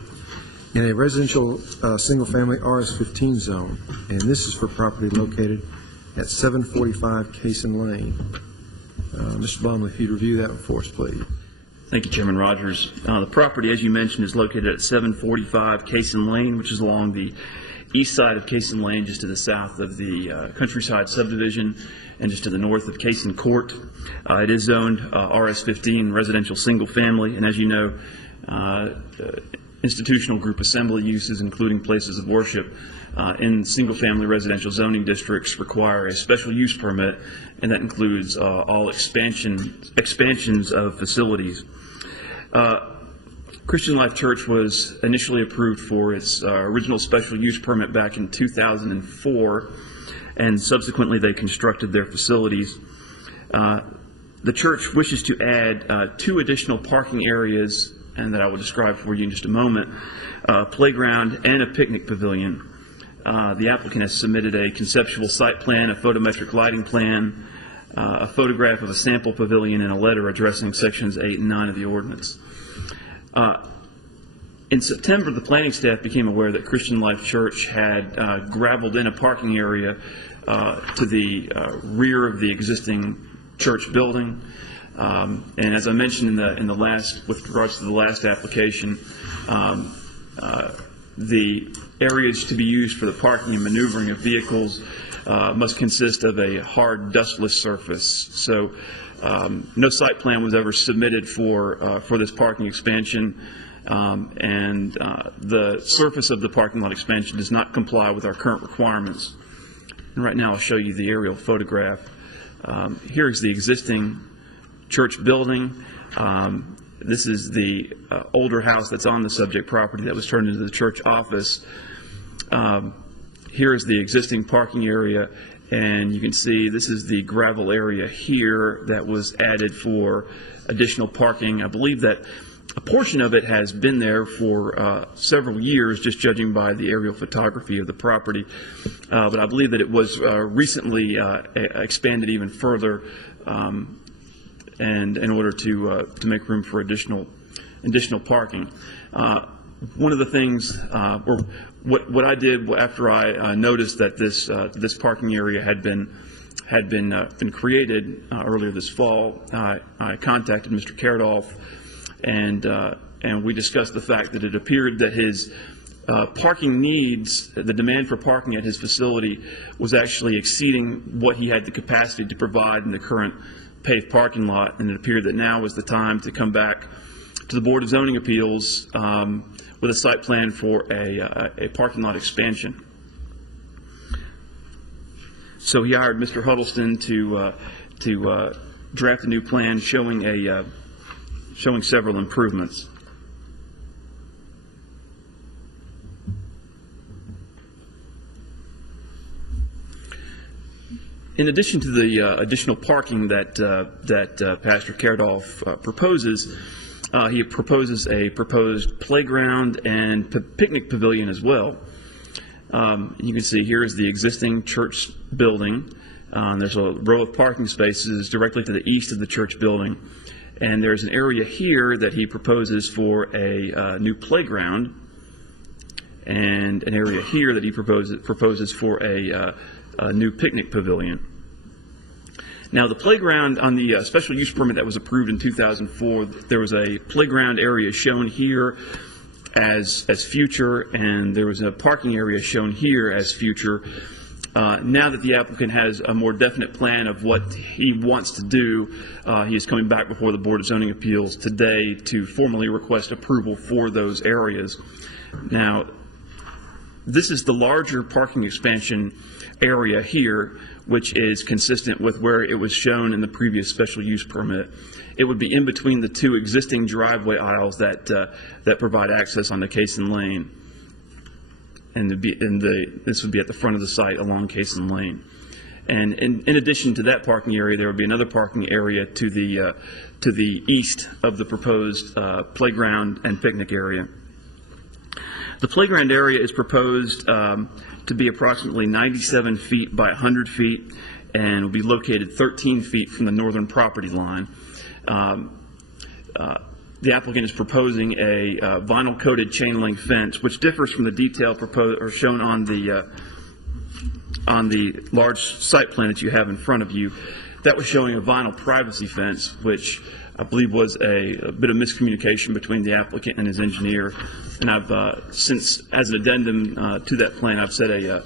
in a residential single-family RS-15 zone. And this is for property located at 745 Cason Lane. Mr. Blomley, if you'd review that for us, please. Thank you, Chairman Rogers. The property, as you mentioned, is located at 745 Cason Lane, which is along the east side of Cason Lane, just to the south of the Countryside subdivision and just to the north of Cason Court. It is zoned RS-15, residential single family, and as you know, institutional group assembly uses, including places of worship, in single-family residential zoning districts require a special use permit, and that includes all expansions of facilities. Christian Life Church was initially approved for its original special use permit back in 2004, and subsequently they constructed their facilities. The church wishes to add 2 additional parking areas, and that I will describe for you in just a moment, a playground and a picnic pavilion. The applicant has submitted a conceptual site plan, a photometric lighting plan, a photograph of a sample pavilion, and a letter addressing sections 8 and 9 of the ordinance. In September, the planning staff became aware that Christian Life Church had gravelled in a parking area to the rear of the existing church building. And as I mentioned in the last, with regards to the last application, the areas to be used for the parking and maneuvering of vehicles must consist of a hard, dustless surface. So no site plan was ever submitted for this parking expansion, and the surface of the parking lot expansion does not comply with our current requirements. And right now I'll show you the aerial photograph. Here is the existing church building. This is the older house that's on the subject property that was turned into the church office. Here is the existing parking area, and you can see this is the gravel area here that was added for additional parking. I believe that a portion of it has been there for several years, just judging by the aerial photography of the property. But I believe that it was recently expanded even further, and in order to make room for additional parking. One of the things, or what I did after I noticed that this parking area had been created earlier this fall, I contacted Mr. Karadolf, and we discussed the fact that it appeared that his parking needs, the demand for parking at his facility, was actually exceeding what he had the capacity to provide in the current paved parking lot, and it appeared that now was the time to come back to the Board of Zoning Appeals with a site plan for a parking lot expansion. So he hired Mr. Huddleston to draft a new plan showing several improvements. In addition to the additional parking that Pastor Karadolf proposes, he proposes a proposed playground and picnic pavilion as well. You can see here is the existing church building. There's a row of parking spaces directly to the east of the church building, and there's an area here that he proposes for a new playground, and an area here that he proposes for a new picnic pavilion. Now, the playground on the special use permit that was approved in 2004, there was a playground area shown here as future, and there was a parking area shown here as future. Now that the applicant has a more definite plan of what he wants to do, he is coming back before the Board of Zoning Appeals today to formally request approval for those areas. Now, this is the larger parking expansion area here, which is consistent with where it was shown in the previous special use permit. It would be in between the two existing driveway aisles that provide access onto Cason Lane, and this would be at the front of the site along Cason Lane. And in addition to that parking area, there would be another parking area to the east of the proposed playground and picnic area. The playground area is proposed to be approximately 97 feet by 100 feet, and will be located 13 feet from the northern property line. The applicant is proposing a vinyl-coated chain link fence, which differs from the detail proposed or shown on the large site plan that you have in front of you. That was showing a vinyl privacy fence, which I believe was a bit of miscommunication between the applicant and his engineer. And I've since, as an addendum to that plan, I've set a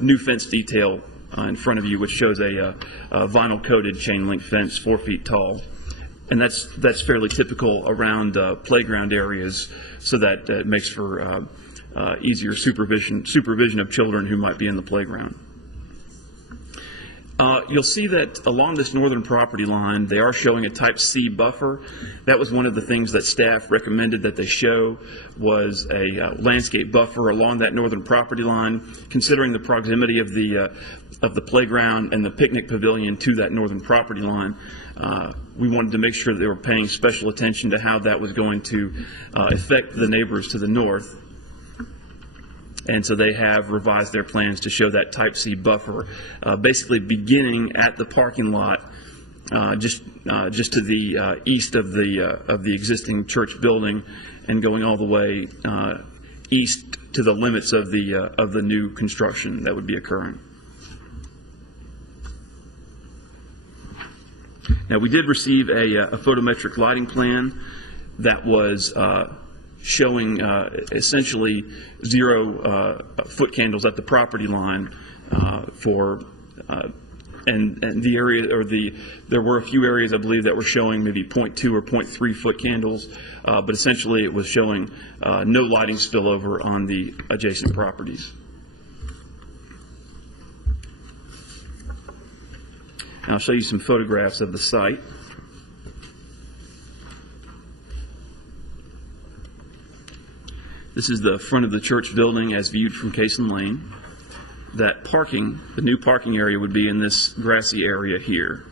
new fence detail in front of you, which shows a vinyl-coated chain link fence 4 feet tall. And that's fairly typical around playground areas, so that it makes for easier supervision of children who might be in the playground. You'll see that along this northern property line, they are showing a type C buffer. That was one of the things that staff recommended that they show, was a landscape buffer along that northern property line, considering the proximity of the playground and the picnic pavilion to that northern property line. We wanted to make sure that they were paying special attention to how that was going to affect the neighbors to the north. And so they have revised their plans to show that type C buffer, basically beginning at the parking lot, just to the east of the existing church building, and going all the way east to the limits of the new construction that would be occurring. Now, we did receive a photometric lighting plan that was showing essentially 0 foot candles at the property line and the area, or there were a few areas, I believe, that were showing maybe 0.2 or 0.3 foot candles, but essentially it was showing no lighting spillover on the adjacent properties. Now, I'll show you some photographs of the site. This is the front of the church building as viewed from Cason Lane. That parking, the new parking area, would be in this grassy area here.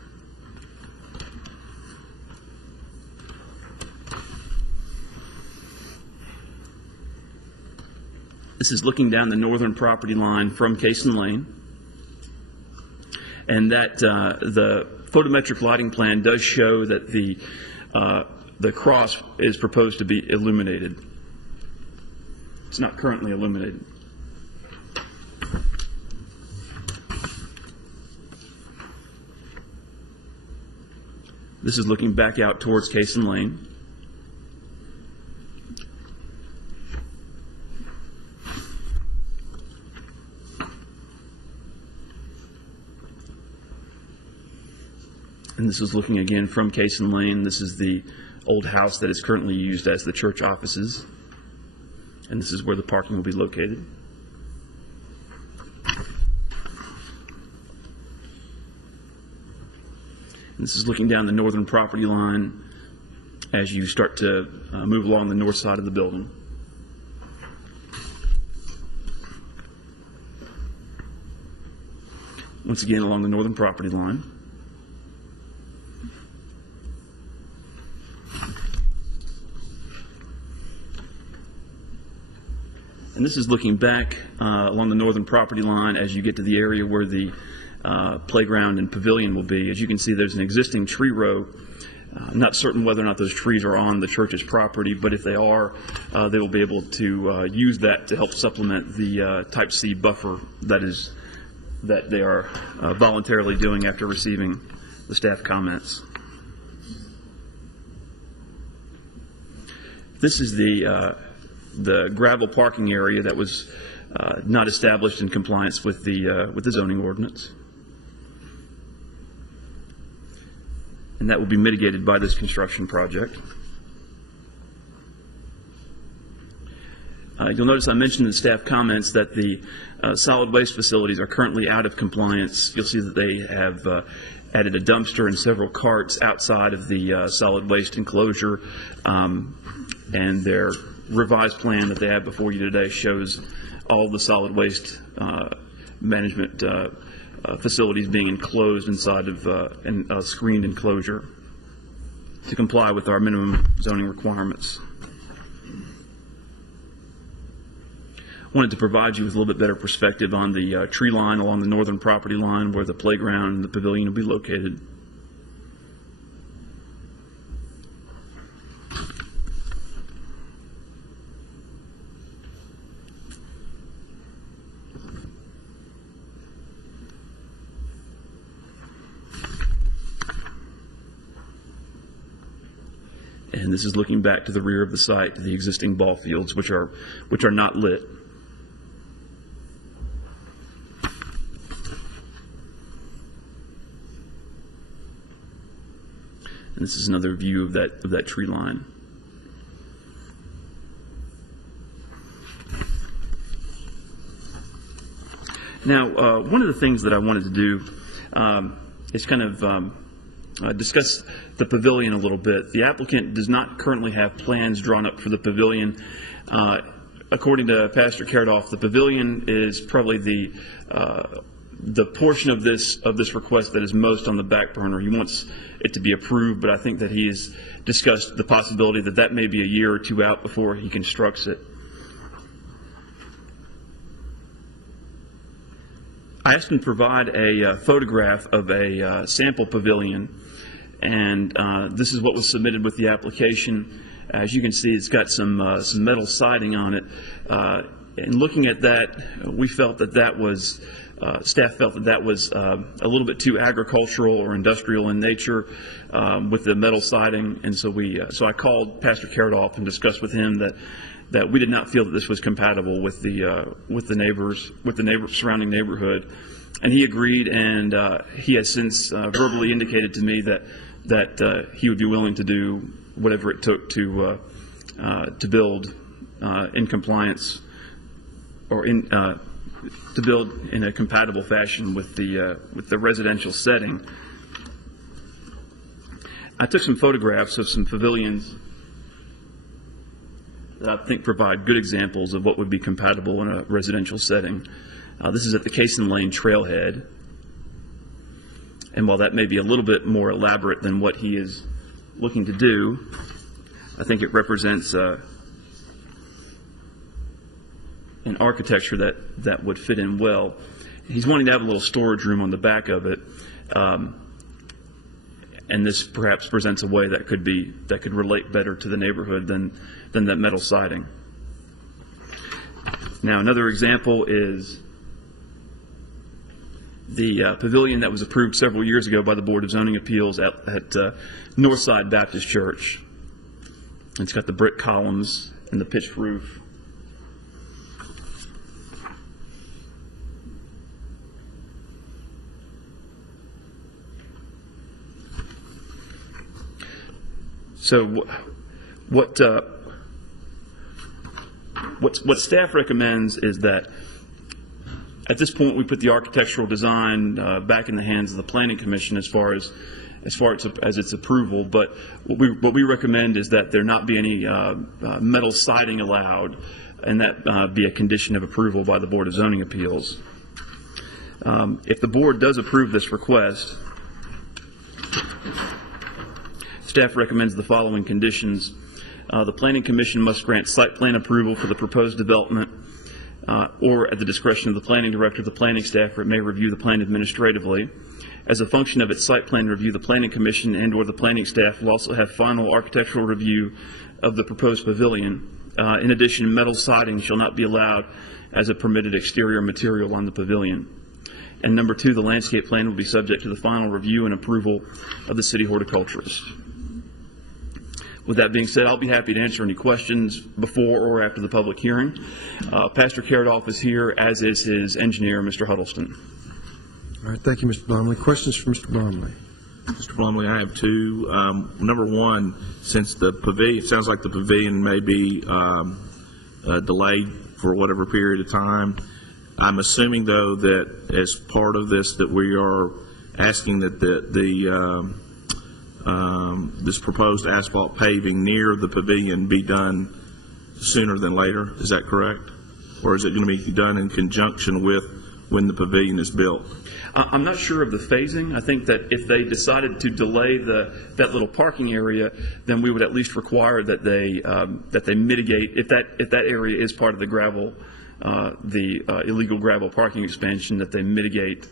This is looking down the northern property line from Cason Lane. And that the photometric lighting plan does show that the cross is proposed to be illuminated. It's not currently illuminated. This is looking back out towards Cason Lane. And this is looking again from Cason Lane. This is the old house that is currently used as the church offices. And this is where the parking will be located. And this is looking down the northern property line as you start to move along the north side of the building. Once again, along the northern property line. And this is looking back along the northern property line as you get to the area where the playground and pavilion will be. As you can see, there's an existing tree row. I'm not certain whether or not those trees are on the church's property, but if they are, they will be able to use that to help supplement the type C buffer that they are voluntarily doing after receiving the staff comments. This is the gravel parking area that was not established in compliance with the zoning ordinance. And that will be mitigated by this construction project. You'll notice I mentioned in the staff comments that the solid waste facilities are currently out of compliance. You'll see that they have added a dumpster and several carts outside of the solid waste enclosure, and their revised plan that they have before you today shows all the solid waste management facilities being enclosed inside of a screened enclosure to comply with our minimum zoning requirements. I wanted to provide you with a little bit better perspective on the tree line along the northern property line where the playground and the pavilion will be located. And this is looking back to the rear of the site, to the existing ball fields, which are not lit. And this is another view of that tree line. Now, one of the things that I wanted to do is kind of discuss the pavilion a little bit. The applicant does not currently have plans drawn up for the pavilion. According to Pastor Karadolph, the pavilion is probably the portion of this request that is most on the back burner. He wants it to be approved, but I think that he has discussed the possibility that that may be a year or two out before he constructs it. I asked him to provide a photograph of a sample pavilion, and this is what was submitted with the application. As you can see, it's got some metal siding on it. And looking at that, we felt that that was, staff felt that that was a little bit too agricultural or industrial in nature with the metal siding. And so I called Pastor Karadolph and discussed with him that we did not feel that this was compatible with the surrounding neighborhood. And he agreed, and he has since verbally indicated to me that he would be willing to do whatever it took to build in compliance or to build in a compatible fashion with the residential setting. I took some photographs of some pavilions that I think provide good examples of what would be compatible in a residential setting. This is at the Cason Lane trailhead, and while that may be a little bit more elaborate than what he is looking to do, I think it represents an architecture that would fit in well. He's wanting to have a little storage room on the back of it, and this perhaps presents a way that could relate better to the neighborhood than that metal siding. Now, another example is the pavilion that was approved several years ago by the Board of Zoning Appeals at Northside Baptist Church. It's got the brick columns and the pitched roof. So what staff recommends is that at this point we put the architectural design back in the hands of the Planning Commission as far as its approval. But what we recommend is that there not be any metal siding allowed, and that be a condition of approval by the Board of Zoning Appeals. If the board does approve this request, staff recommends the following conditions. The Planning Commission must grant site plan approval for the proposed development, or at the discretion of the planning director, the planning staff, or it may review the plan administratively. As a function of its site plan review, the Planning Commission and or the planning staff will also have final architectural review of the proposed pavilion. In addition, metal siding shall not be allowed as a permitted exterior material on the pavilion. And number two, the landscape plan will be subject to the final review and approval of the city horticulturist. With that being said, I'll be happy to answer any questions before or after the public hearing. Pastor Karadolph is here, as is his engineer, Mr. Huddleston. All right, thank you, Mr. Blomley. Questions for Mr. Blomley? Mr. Blomley, I have two. Number one, since the pavilion, it sounds like the pavilion may be delayed for whatever period of time, I'm assuming, though, that as part of this that we are asking that this proposed asphalt paving near the pavilion be done sooner than later. Is that correct? Or is it going to be done in conjunction with when the pavilion is built? I'm not sure of the phasing. I think that if they decided to delay that little parking area, then we would at least require that they mitigate, if that area is part of the gravel, illegal gravel parking expansion, that they mitigate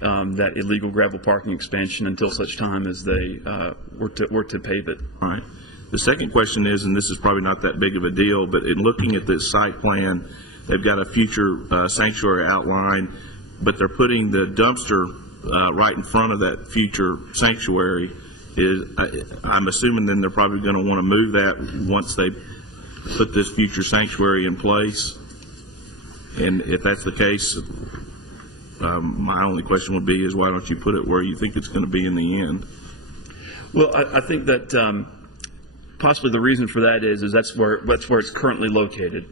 that illegal gravel parking expansion until such time as they were to pave it. All right. The second question is, and this is probably not that big of a deal, but in looking at this site plan, they've got a future sanctuary outline, but they're putting the dumpster right in front of that future sanctuary. I'm assuming then they're probably going to want to move that once they put this future sanctuary in place. And if that's the case, my only question would be is why don't you put it where you think it's going to be in the end? Well, I think that possibly the reason for that is that's where it's currently located.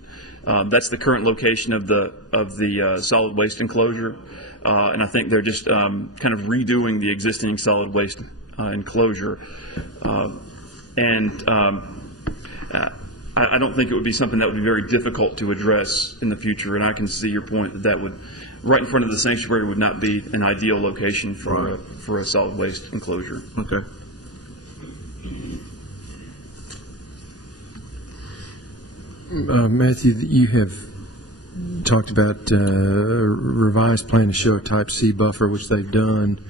That's the current location of the solid waste enclosure, and I think they're just kind of redoing the existing solid waste enclosure. I don't think it would be something that would be very difficult to address in the future, and I can see your point that would, right in front of the sanctuary, would not be an ideal location for a solid waste enclosure. Okay. Matthew, you have talked about a revised plan to show a type C buffer, which they've done,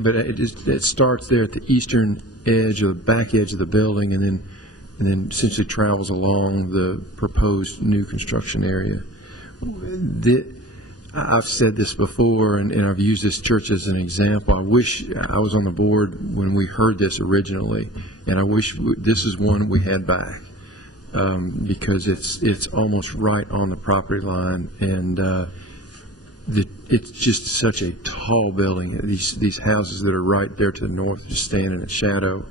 but it starts there at the eastern edge or the back edge of the building, and then essentially travels along the proposed new construction area. I've said this before, and I've used this church as an example. I wish I was on the board when we heard this originally, and I wish this is one we had back. Because it's almost right on the property line, and it's just such a tall building. These houses that are right there to the north just stand in its shadow.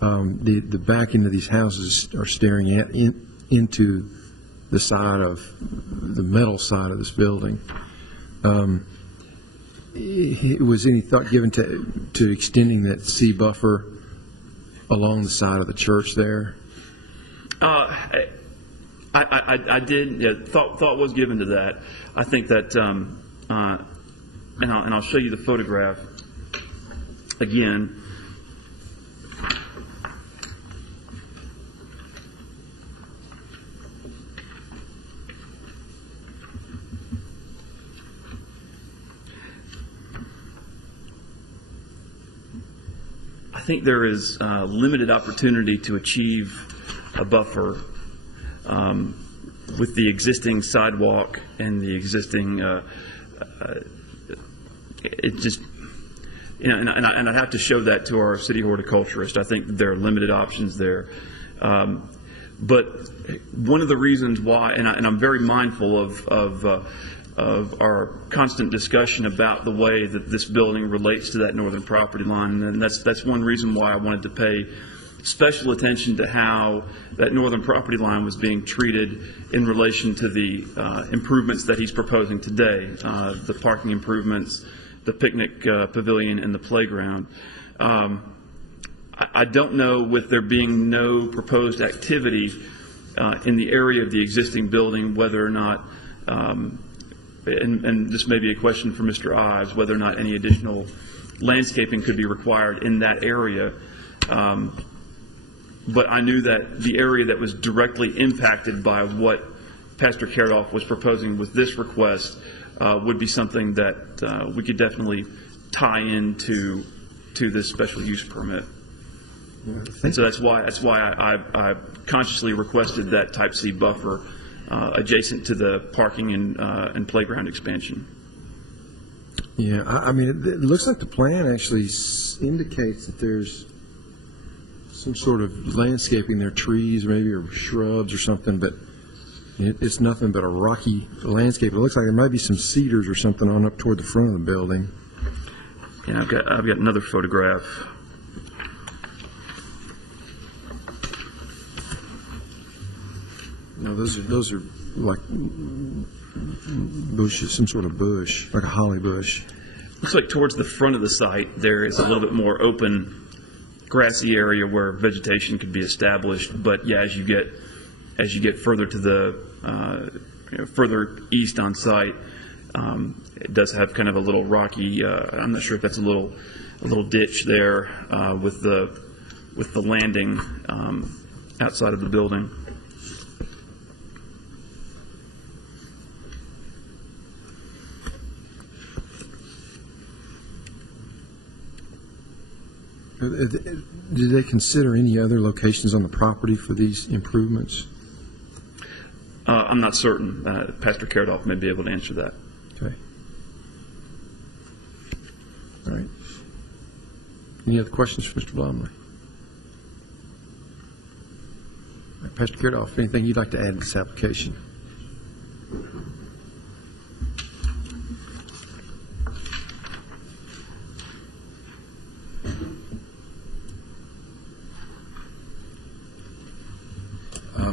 The back end of these houses are staring into the side of the metal side of this building. Was any thought given to extending that C buffer along the side of the church there? I did. Yeah, thought was given to that. I think that, and I'll show you the photograph again. I think there is limited opportunity to achieve a buffer with the existing sidewalk and the existing it just, you know, and I have to show that to our city horticulturist. I think there are limited options there, but one of the reasons why, and I'm very mindful of our constant discussion about the way that this building relates to that northern property line, and that's one reason why I wanted to pay special attention to how that northern property line was being treated in relation to the improvements that he's proposing today, the parking improvements, the picnic pavilion, and the playground. I don't know, with there being no proposed activity in the area of the existing building, whether or not, and this may be a question for Mr. Ives, whether or not any additional landscaping could be required in that area. But I knew that the area that was directly impacted by what Pastor Karadolf was proposing with this request would be something that we could definitely tie into this special use permit. And so that's why I consciously requested that type C buffer adjacent to the parking and playground expansion. Yeah, I mean, it looks like the plan actually indicates that there's some sort of landscaping there, trees maybe, or shrubs or something, but it's nothing but a rocky landscape. It looks like there might be some cedars or something on up toward the front of the building. Yeah, I've got another photograph. No, those are like bushes, some sort of bush, like a holly bush. Looks like towards the front of the site there is a little bit more open, grassy area where vegetation could be established. But yeah, as you get further to the further east on site, it does have kind of a little rocky. I'm not sure if that's a little ditch there with the landing outside of the building. Did they consider any other locations on the property for these improvements? I'm not certain. Pastor Karadolf may be able to answer that. Okay. All right. Any other questions for Mr. Blomley? Pastor Karadolf, anything you'd like to add to this application?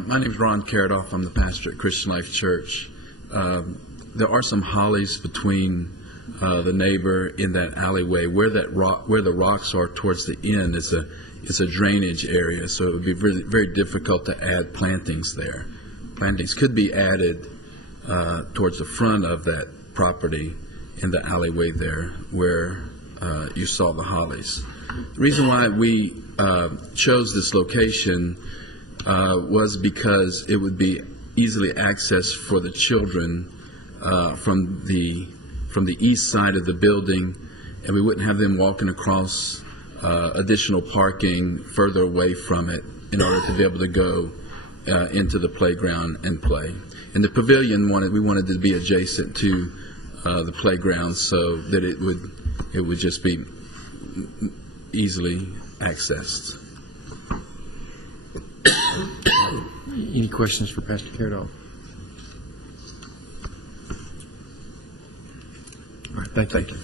My name's Ron Caradoff. I'm the pastor at Christian Life Church. There are some hollies between the neighbor in that alleyway. Where the rocks are towards the end is a drainage area, so it would be very, very difficult to add plantings there. Plantings could be added towards the front of that property in the alleyway there where you saw the hollies. The reason why we chose this location was because it would be easily accessed for the children from the east side of the building, and we wouldn't have them walking across additional parking further away from it in order to be able to go into the playground and play. And the pavilion we wanted to be adjacent to the playground so that it would just be easily accessed. Any questions for Pastor Caradoff? All right, thank you.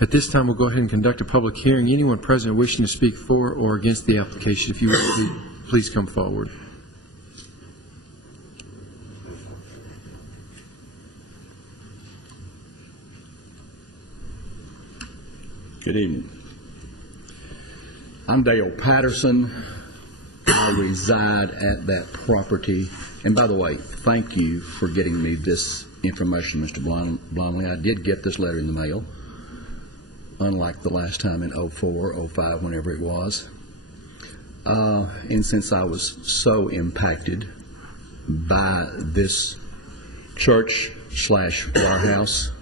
At this time, we'll go ahead and conduct a public hearing. Anyone present wishing to speak for or against the application, if you would, please come forward. Good evening. I'm Dale Patterson. I reside at that property. And by the way, thank you for getting me this information, Mr. Blomley. I did get this letter in the mail, unlike the last time in 04, 05, whenever it was. And since I was so impacted by this church/warehouse,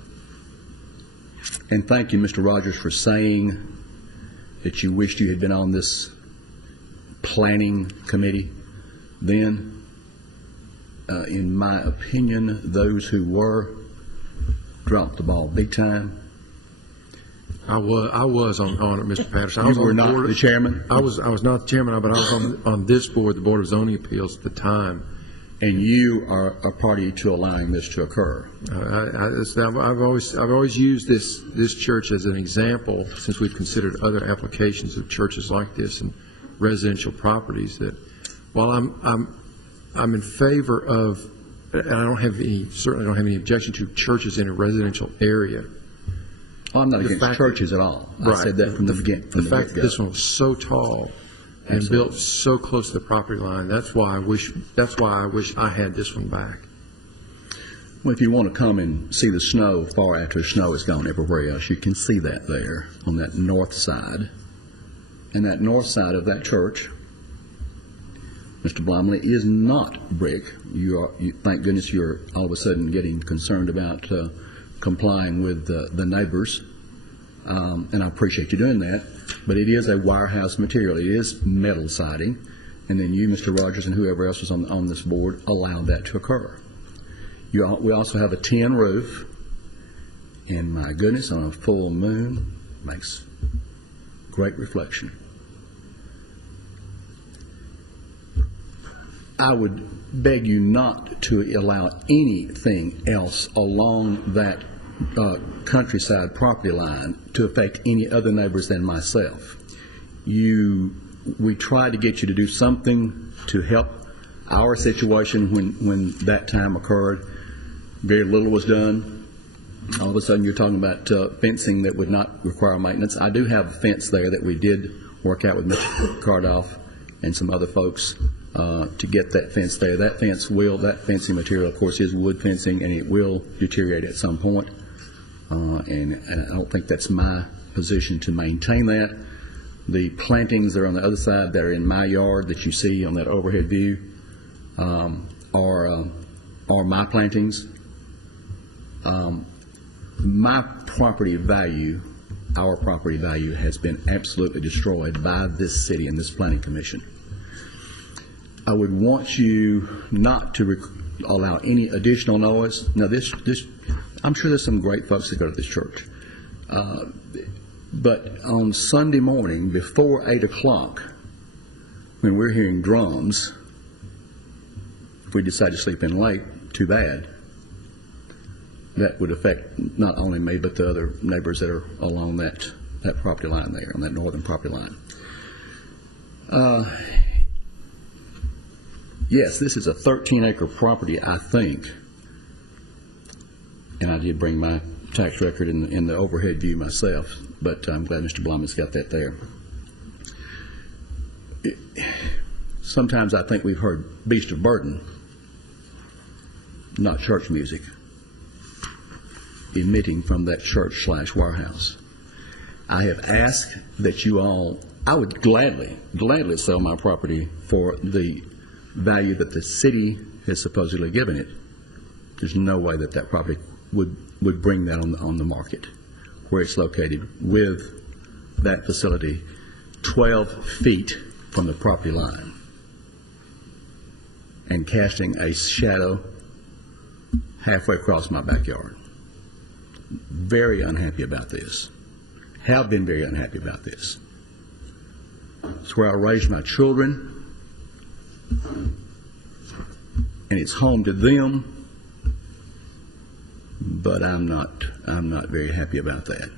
and thank you, Mr. Rogers, for saying that you wished you had been on this planning committee then. In my opinion, those who were dropped the ball big time. I was on it, Mr. Patterson. You were not the chairman? I was not the chairman, but I was on this board, the Board of Zoning Appeals at the time. And you are a party to allowing this to occur. I've always used this church as an example, since we've considered other applications of churches like this and residential properties, that while I'm in favor of, and certainly don't have any objection to churches in a residential area. Well, I'm not against churches at all. Right. I said that from the beginning. The fact that this one was so tall and built so close to the property line, that's why I wish I had this one back. Well, if you want to come and see the snow far after the snow is gone everywhere else, you can see that there on that north side. And that north side of that church, Mr. Blomley, is not brick. Thank goodness you're all of a sudden getting concerned about complying with the neighbors, and I appreciate you doing that, but it is a wirehouse material. It is metal siding, and then you, Mr. Rogers, and whoever else was on this board allowed that to occur. We also have a tin roof, and my goodness, on a full moon, makes great reflection. I would beg you not to allow anything else along that countryside property line to affect any other neighbors than myself. We tried to get you to do something to help our situation when that time occurred. Very little was done. All of a sudden you're talking about fencing that would not require maintenance. I do have a fence there that we did work out with Mr. Cardoff and some other folks to get that fence there. That fencing material, of course, is wood fencing, and it will deteriorate at some point. And I don't think that's my position to maintain that. The plantings that are on the other side that are in my yard that you see on that overhead view are my plantings. My property value, our property value, has been absolutely destroyed by this city and this planning commission. I would want you not to allow any additional noise. Now, I'm sure there's some great folks that go to this church. But on Sunday morning, before 8 o'clock, when we're hearing drums, if we decide to sleep in late, too bad. That would affect not only me, but the other neighbors that are along that property line there, on that northern property line. yes, this is a 13-acre property, I think. And I did bring my tax record in the overhead view myself, but I'm glad Mr. Blum's got that there. Sometimes I think we've heard Beast of Burden, not church music, emitting from that church/warehouse. I have asked that you all, I would gladly sell my property for the value that the city has supposedly given it. There's no way that that property would bring that on the market where it's located with that facility 12 feet from the property line and casting a shadow halfway across my backyard. Very unhappy about this. Have been very unhappy about this. It's where I raised my children, and it's home to them, but I'm not very happy about that.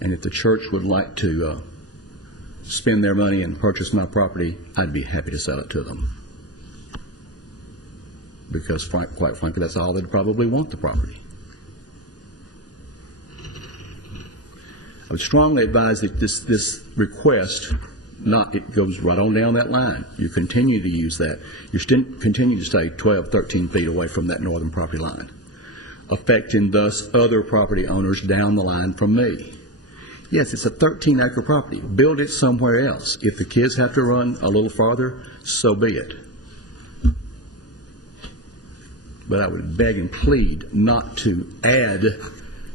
And if the church would like to spend their money and purchase my property, I'd be happy to sell it to them. Because quite frankly, that's all they'd probably want, the property. I would strongly advise that this request, it goes right on down that line. You continue to use that. You continue to stay 12, 13 feet away from that northern property line, affecting thus other property owners down the line from me. Yes, it's a 13-acre property. Build it somewhere else. If the kids have to run a little farther, so be it. But I would beg and plead not to add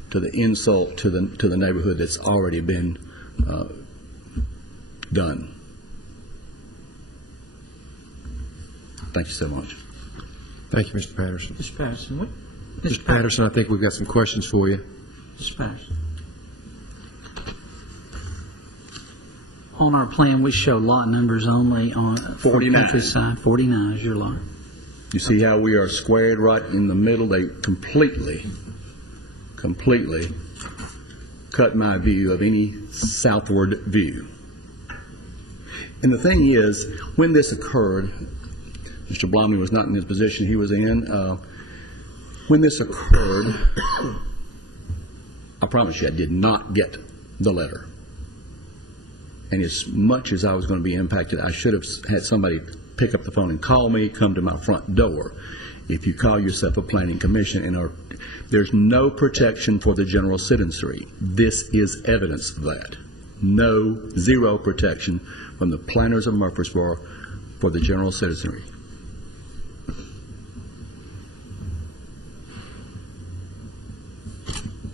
to the insult to the neighborhood that's already been done. Thank you so much. Thank you, Mr. Patterson. Mr. Patterson, what? Mr. Patterson, I think we've got some questions for you. Mr. Patterson. On our plan, we show lot numbers only on 49. Countryside. 49 is your lot. You see how we are squared right in the middle? They completely cut my view of any southward view. And the thing is, when this occurred, Mr. Blomley was not in his position he was in. When this occurred, I promise you I did not get the letter. And as much as I was going to be impacted, I should have had somebody pick up the phone and call me, come to my front door. If you call yourself a planning commission, and there's no protection for the general citizenry. This is evidence of that. Zero protection from the planners of Murfreesboro for the general citizenry.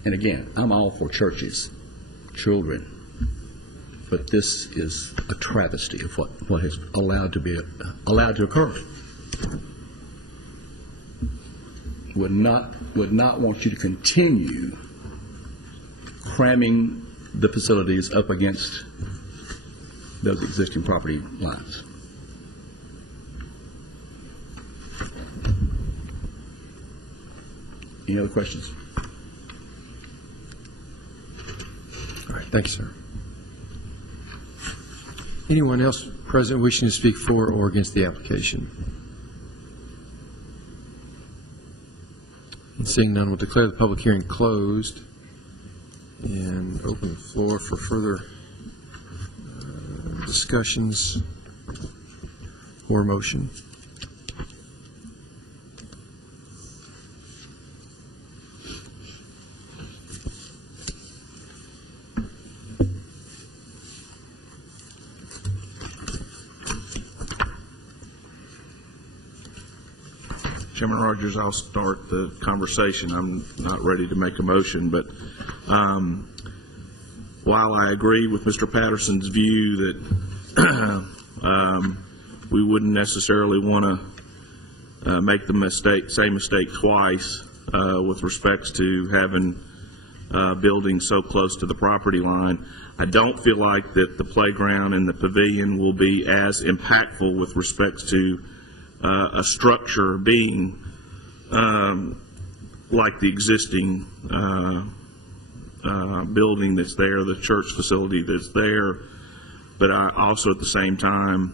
And again, I'm all for churches, children, but this is a travesty of what has allowed to occur. Would not want you to continue cramming the facilities up against those existing property lines. Any other questions? All right, thank you, sir. Anyone else present wishing to speak for or against the application? And seeing none, we'll declare the public hearing closed and open the floor for further discussions or motion. Chairman Rogers, I'll start the conversation. I'm not ready to make a motion, but while I agree with Mr. Patterson's view that we wouldn't necessarily want to make the same mistake twice with respects to having buildings so close to the property line, I don't feel like that the playground and the pavilion will be as impactful with respects to a structure being like the existing building that's there, the church facility that's there. But I also at the same time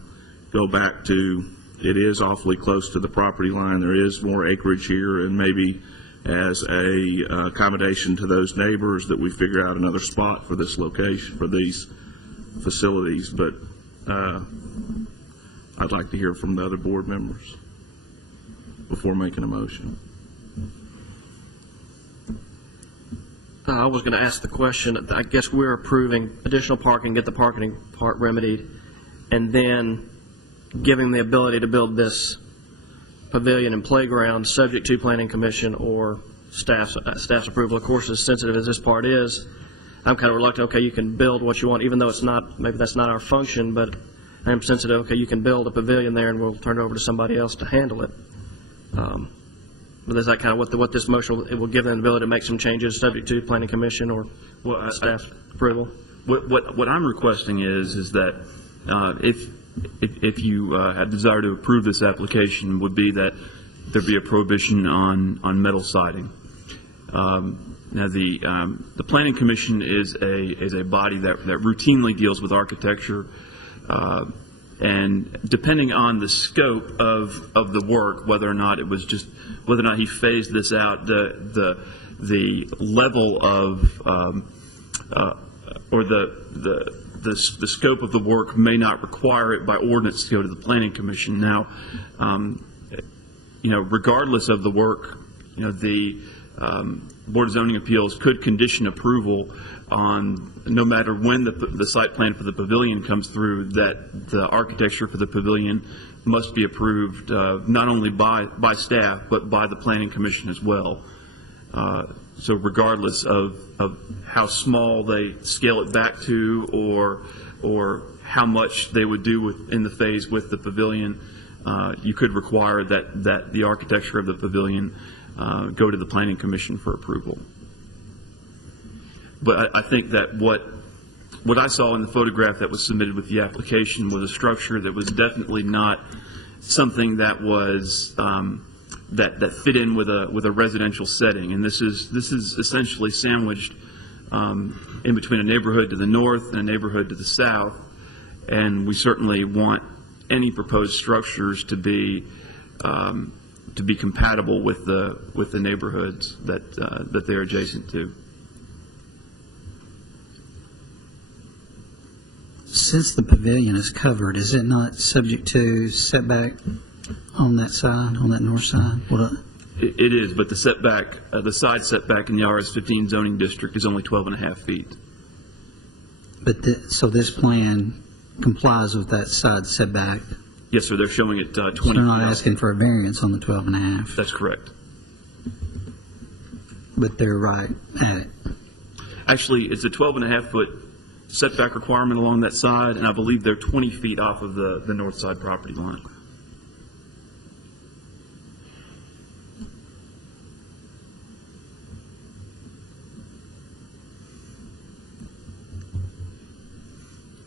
go back to it is awfully close to the property line. There is more acreage here, and maybe as a accommodation to those neighbors that we figure out another spot for this location, for these facilities. But I'd like to hear from the other board members before making a motion. I was going to ask the question. I guess we're approving additional parking, get the parking part remedied, and then giving the ability to build this pavilion and playground subject to Planning Commission or staff's approval. Of course, as sensitive as this part is, I'm kind of reluctant. Okay, you can build what you want, even though it's not, maybe that's not our function, but I'm sensitive. Okay, you can build a pavilion there, and we'll turn it over to somebody else to handle it. But is that kind of what this motion it will give them the ability to make some changes subject to Planning Commission or staff approval? What I'm requesting is that if you have desire to approve this application, would be that there be a prohibition on metal siding. Now the Planning Commission is a body that routinely deals with architecture, and depending on the scope of the work, whether or not he phased this out, the level of or the scope of the work may not require it by ordinance to go to the Planning Commission. Now, regardless of the work, the Board of Zoning Appeals could condition approval on, no matter when the site plan for the pavilion comes through, that the architecture for the pavilion must be approved not only by staff but by the Planning Commission as well. So regardless of how small they scale it back to, or how much they would do in the phase with the pavilion, you could require that the architecture of the pavilion go to the Planning Commission for approval. But I think that what I saw in the photograph that was submitted with the application was a structure that was definitely not something that was that fit in with a residential setting. And this is essentially sandwiched in between a neighborhood to the north and a neighborhood to the south. And we certainly want any proposed structures to be compatible with the neighborhoods that they're adjacent to. Since the pavilion is covered, is it not subject to setback on that side, on that north side? It is, but the setback, the side setback in the RS-15 zoning district is only 12.5 feet. But so this plan complies with that side setback? Yes, sir. They're showing it 20 So they're not asking for a variance on the 12.5? That's correct. But they're right at it? Actually, it's a 12.5-foot setback requirement along that side, and I believe they're 20 feet off of the north side property line.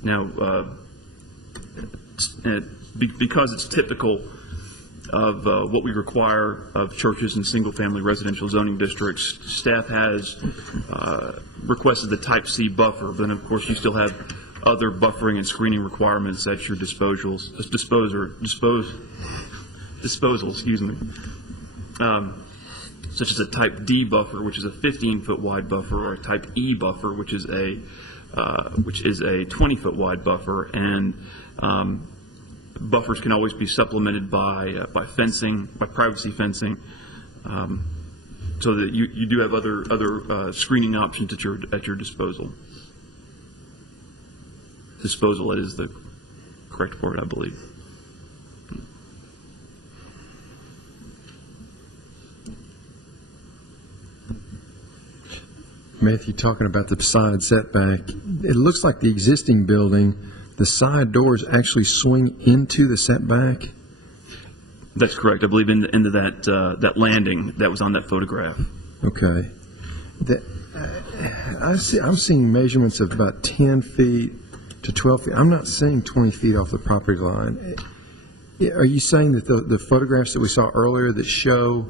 Now, because it's typical of what we require of churches in single-family residential zoning districts, staff has requested the Type C buffer, but of course you still have other buffering and screening requirements at your disposal, excuse me, such as a Type D buffer, which is a 15-foot wide buffer, or a Type E buffer, which is a 20-foot wide buffer, and buffers can always be supplemented by fencing, by privacy fencing, so that you do have other screening options at your disposal. Disposal is the correct word, I believe. Matthew, talking about the side setback, it looks like the existing building, the side doors actually swing into the setback. That's correct. I believe into that landing that was on that photograph. Okay. I'm seeing measurements of about 10 feet to 12 feet. I'm not seeing 20 feet off the property line. Are you saying that the photographs that we saw earlier that show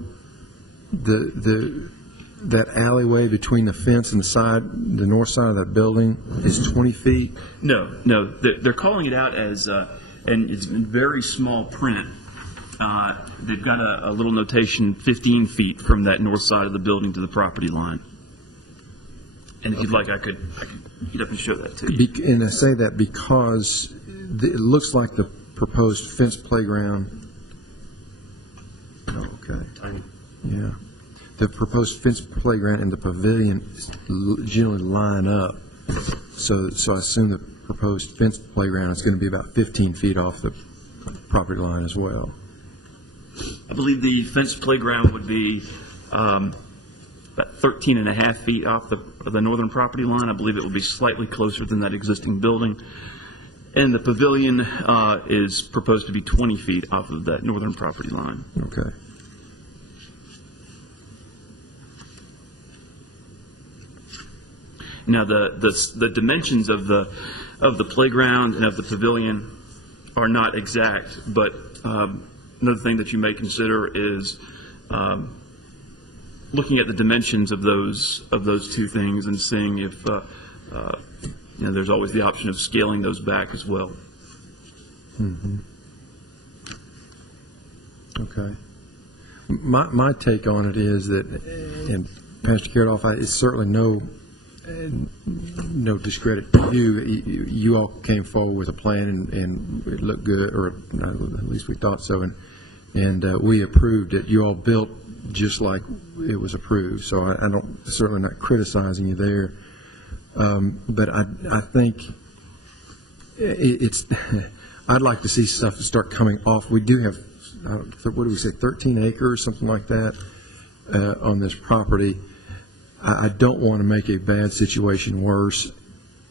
that alleyway between the fence and the north side of that building is 20 feet? No. They're calling it out as, and it's in very small print, They've got a little notation 15 feet from that north side of the building to the property line. And if you'd like, I could get up and show that to you. And I say that because it looks like the proposed fenced playground. Oh, okay. Yeah. The proposed fenced playground and the pavilion generally line up. So I assume the proposed fenced playground is going to be about 15 feet off the property line as well. I believe the fenced playground would be about 13 and a half feet off the northern property line. I believe it would be slightly closer than that existing building. And the pavilion is proposed to be 20 feet off of that northern property line. Okay. Now, the dimensions of the playground and of the pavilion are not exact, but another thing that you may consider is looking at the dimensions of those two things and seeing if there's always the option of scaling those back as well. Mm-hmm. Okay. My take on it is that, and Pastor Karoff, it's certainly no discredit to you. You all came forward with a plan and it looked good, or at least we thought so, and we approved it. You all built just like it was approved, so I don't, certainly not criticizing you there. But I think it's I'd like to see stuff start coming off. We do have, what do we say, 13 acres, something like that, on this property. I don't want to make a bad situation worse.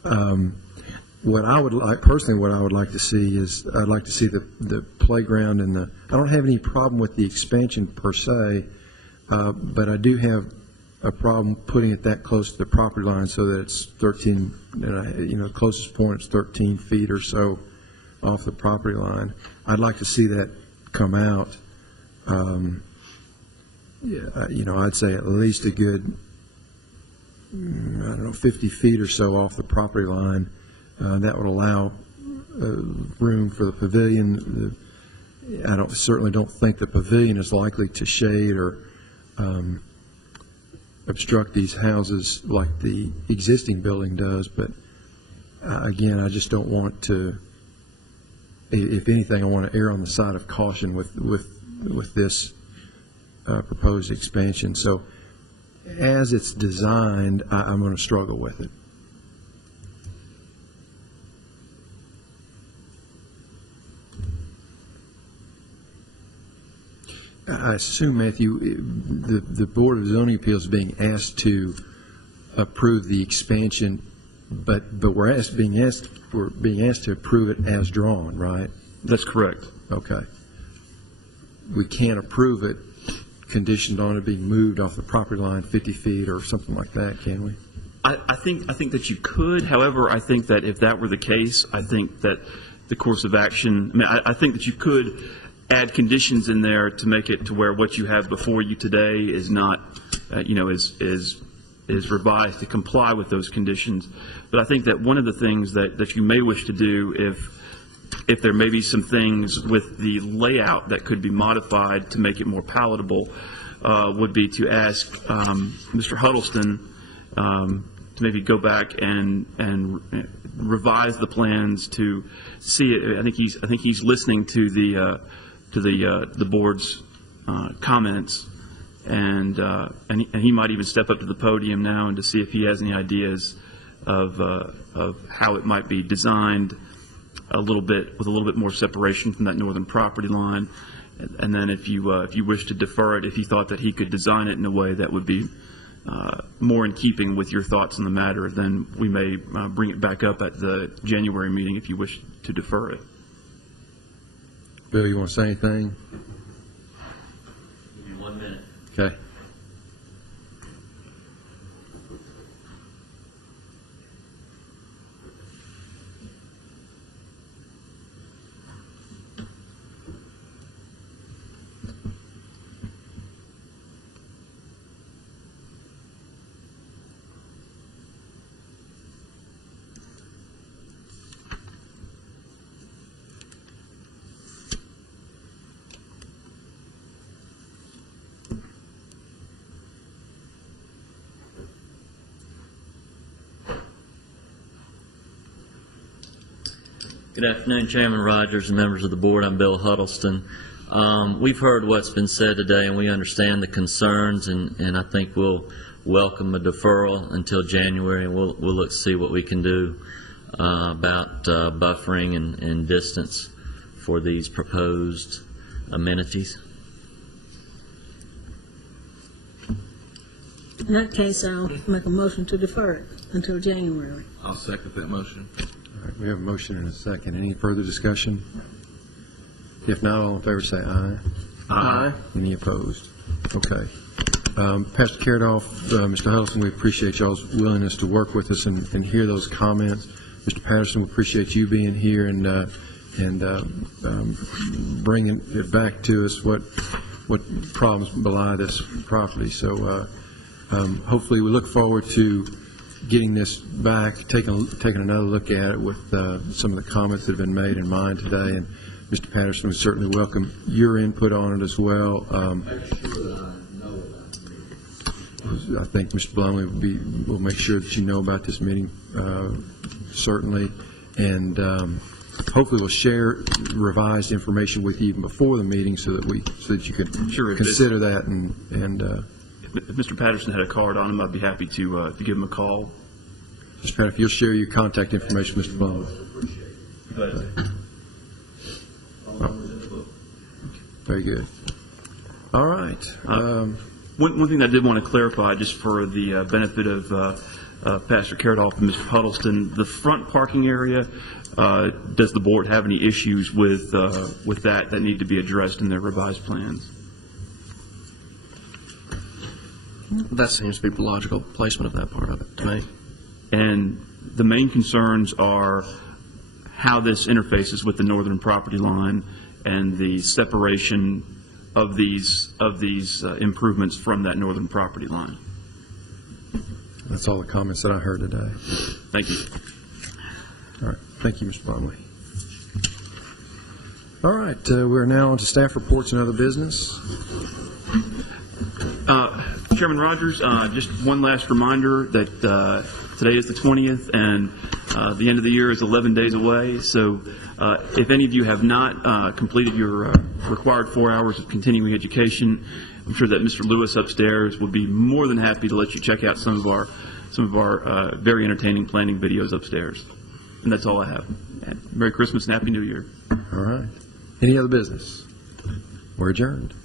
What I would like, personally, what I would like to see is, I'd like to see the playground and I don't have any problem with the expansion per se, but I do have a problem putting it that close to the property line so that it's 13, closest point is 13 feet or so off the property line. I'd like to see that come out. I'd say at least a good, 50 feet or so off the property line. That would allow room for the pavilion. I certainly don't think the pavilion is likely to shade or obstruct these houses like the existing building does, but again, I just don't want to, if anything, I want to err on the side of caution with this proposed expansion. So as it's designed, I'm going to struggle with it. I assume, Matthew, the Board of Zoning Appeals is being asked to approve the expansion, but we're being asked to approve it as drawn, right? That's correct. Okay. We can't approve it conditioned on it being moved off the property line 50 feet or something like that, can we? I think that you could. However, I think that if that were the case, I think that the course of action, I think that you could add conditions in there to make it to where what you have before you today is not, is revised to comply with those conditions. But I think that one of the things that you may wish to do, if there may be some things with the layout that could be modified to make it more palatable, would be to ask Mr. Huddleston to maybe go back and revise the plans to see it. I think he's listening to the board's comments, and he might even step up to the podium now and to see if he has any ideas of how it might be designed with a little bit more separation from that northern property line. And then if you wish to defer it, if you thought that he could design it in a way that would be more in keeping with your thoughts on the matter, then we may bring it back up at the January meeting if you wish to defer it. Bill, you want to say anything? Give you 1 minute. Okay. Good afternoon, Chairman Rogers and members of the board. I'm Bill Huddleston. We've heard what's been said today, and we understand the concerns, and I think we'll welcome a deferral until January, and we'll look to see what we can do about buffering and distance for these proposed amenities. In that case, I'll make a motion to defer it until January. I'll second that motion. All right, we have a motion and a second. Any further discussion? If not, all in favor say aye. Aye. Any opposed? Okay. Pastor Caradoff, Mr. Huddleston, we appreciate y'all's willingness to work with us and hear those comments. Mr. Patterson, we appreciate you being here and bringing it back to us what problems belie this property. So hopefully we look forward to getting this back, taking another look at it with some of the comments that have been made in mine today. And Mr. Patterson, we certainly welcome your input on it as well. I think Mr. Blumley will make sure that you know about this meeting, certainly, and hopefully we'll share revised information with you even before the meeting so that you can consider that. And if Mr. Patterson had a card on him, I'd be happy to give him a call. Mr. Patterson, if you'll share your contact information, Mr. Blumley. Very good. All right. One thing I did want to clarify, just for the benefit of Pastor Caradoff and Mr. Huddleston, the front parking area, does the board have any issues with that need to be addressed in their revised plans? That seems to be the logical placement of that part of it to me. And the main concerns are how this interfaces with the northern property line and the separation of these improvements from that northern property line. That's all the comments that I heard today. Thank you. All right. Thank you, Mr. Blumley. All right. We're now on to staff reports and other business. Chairman Rogers, just one last reminder that today is the 20th and the end of the year is 11 days away. So if any of you have not completed your required 4 hours of continuing education, I'm sure that Mr. Lewis upstairs would be more than happy to let you check out some of our very entertaining planning videos upstairs. And that's all I have. And Merry Christmas and Happy New Year. All right. Any other business? We're adjourned.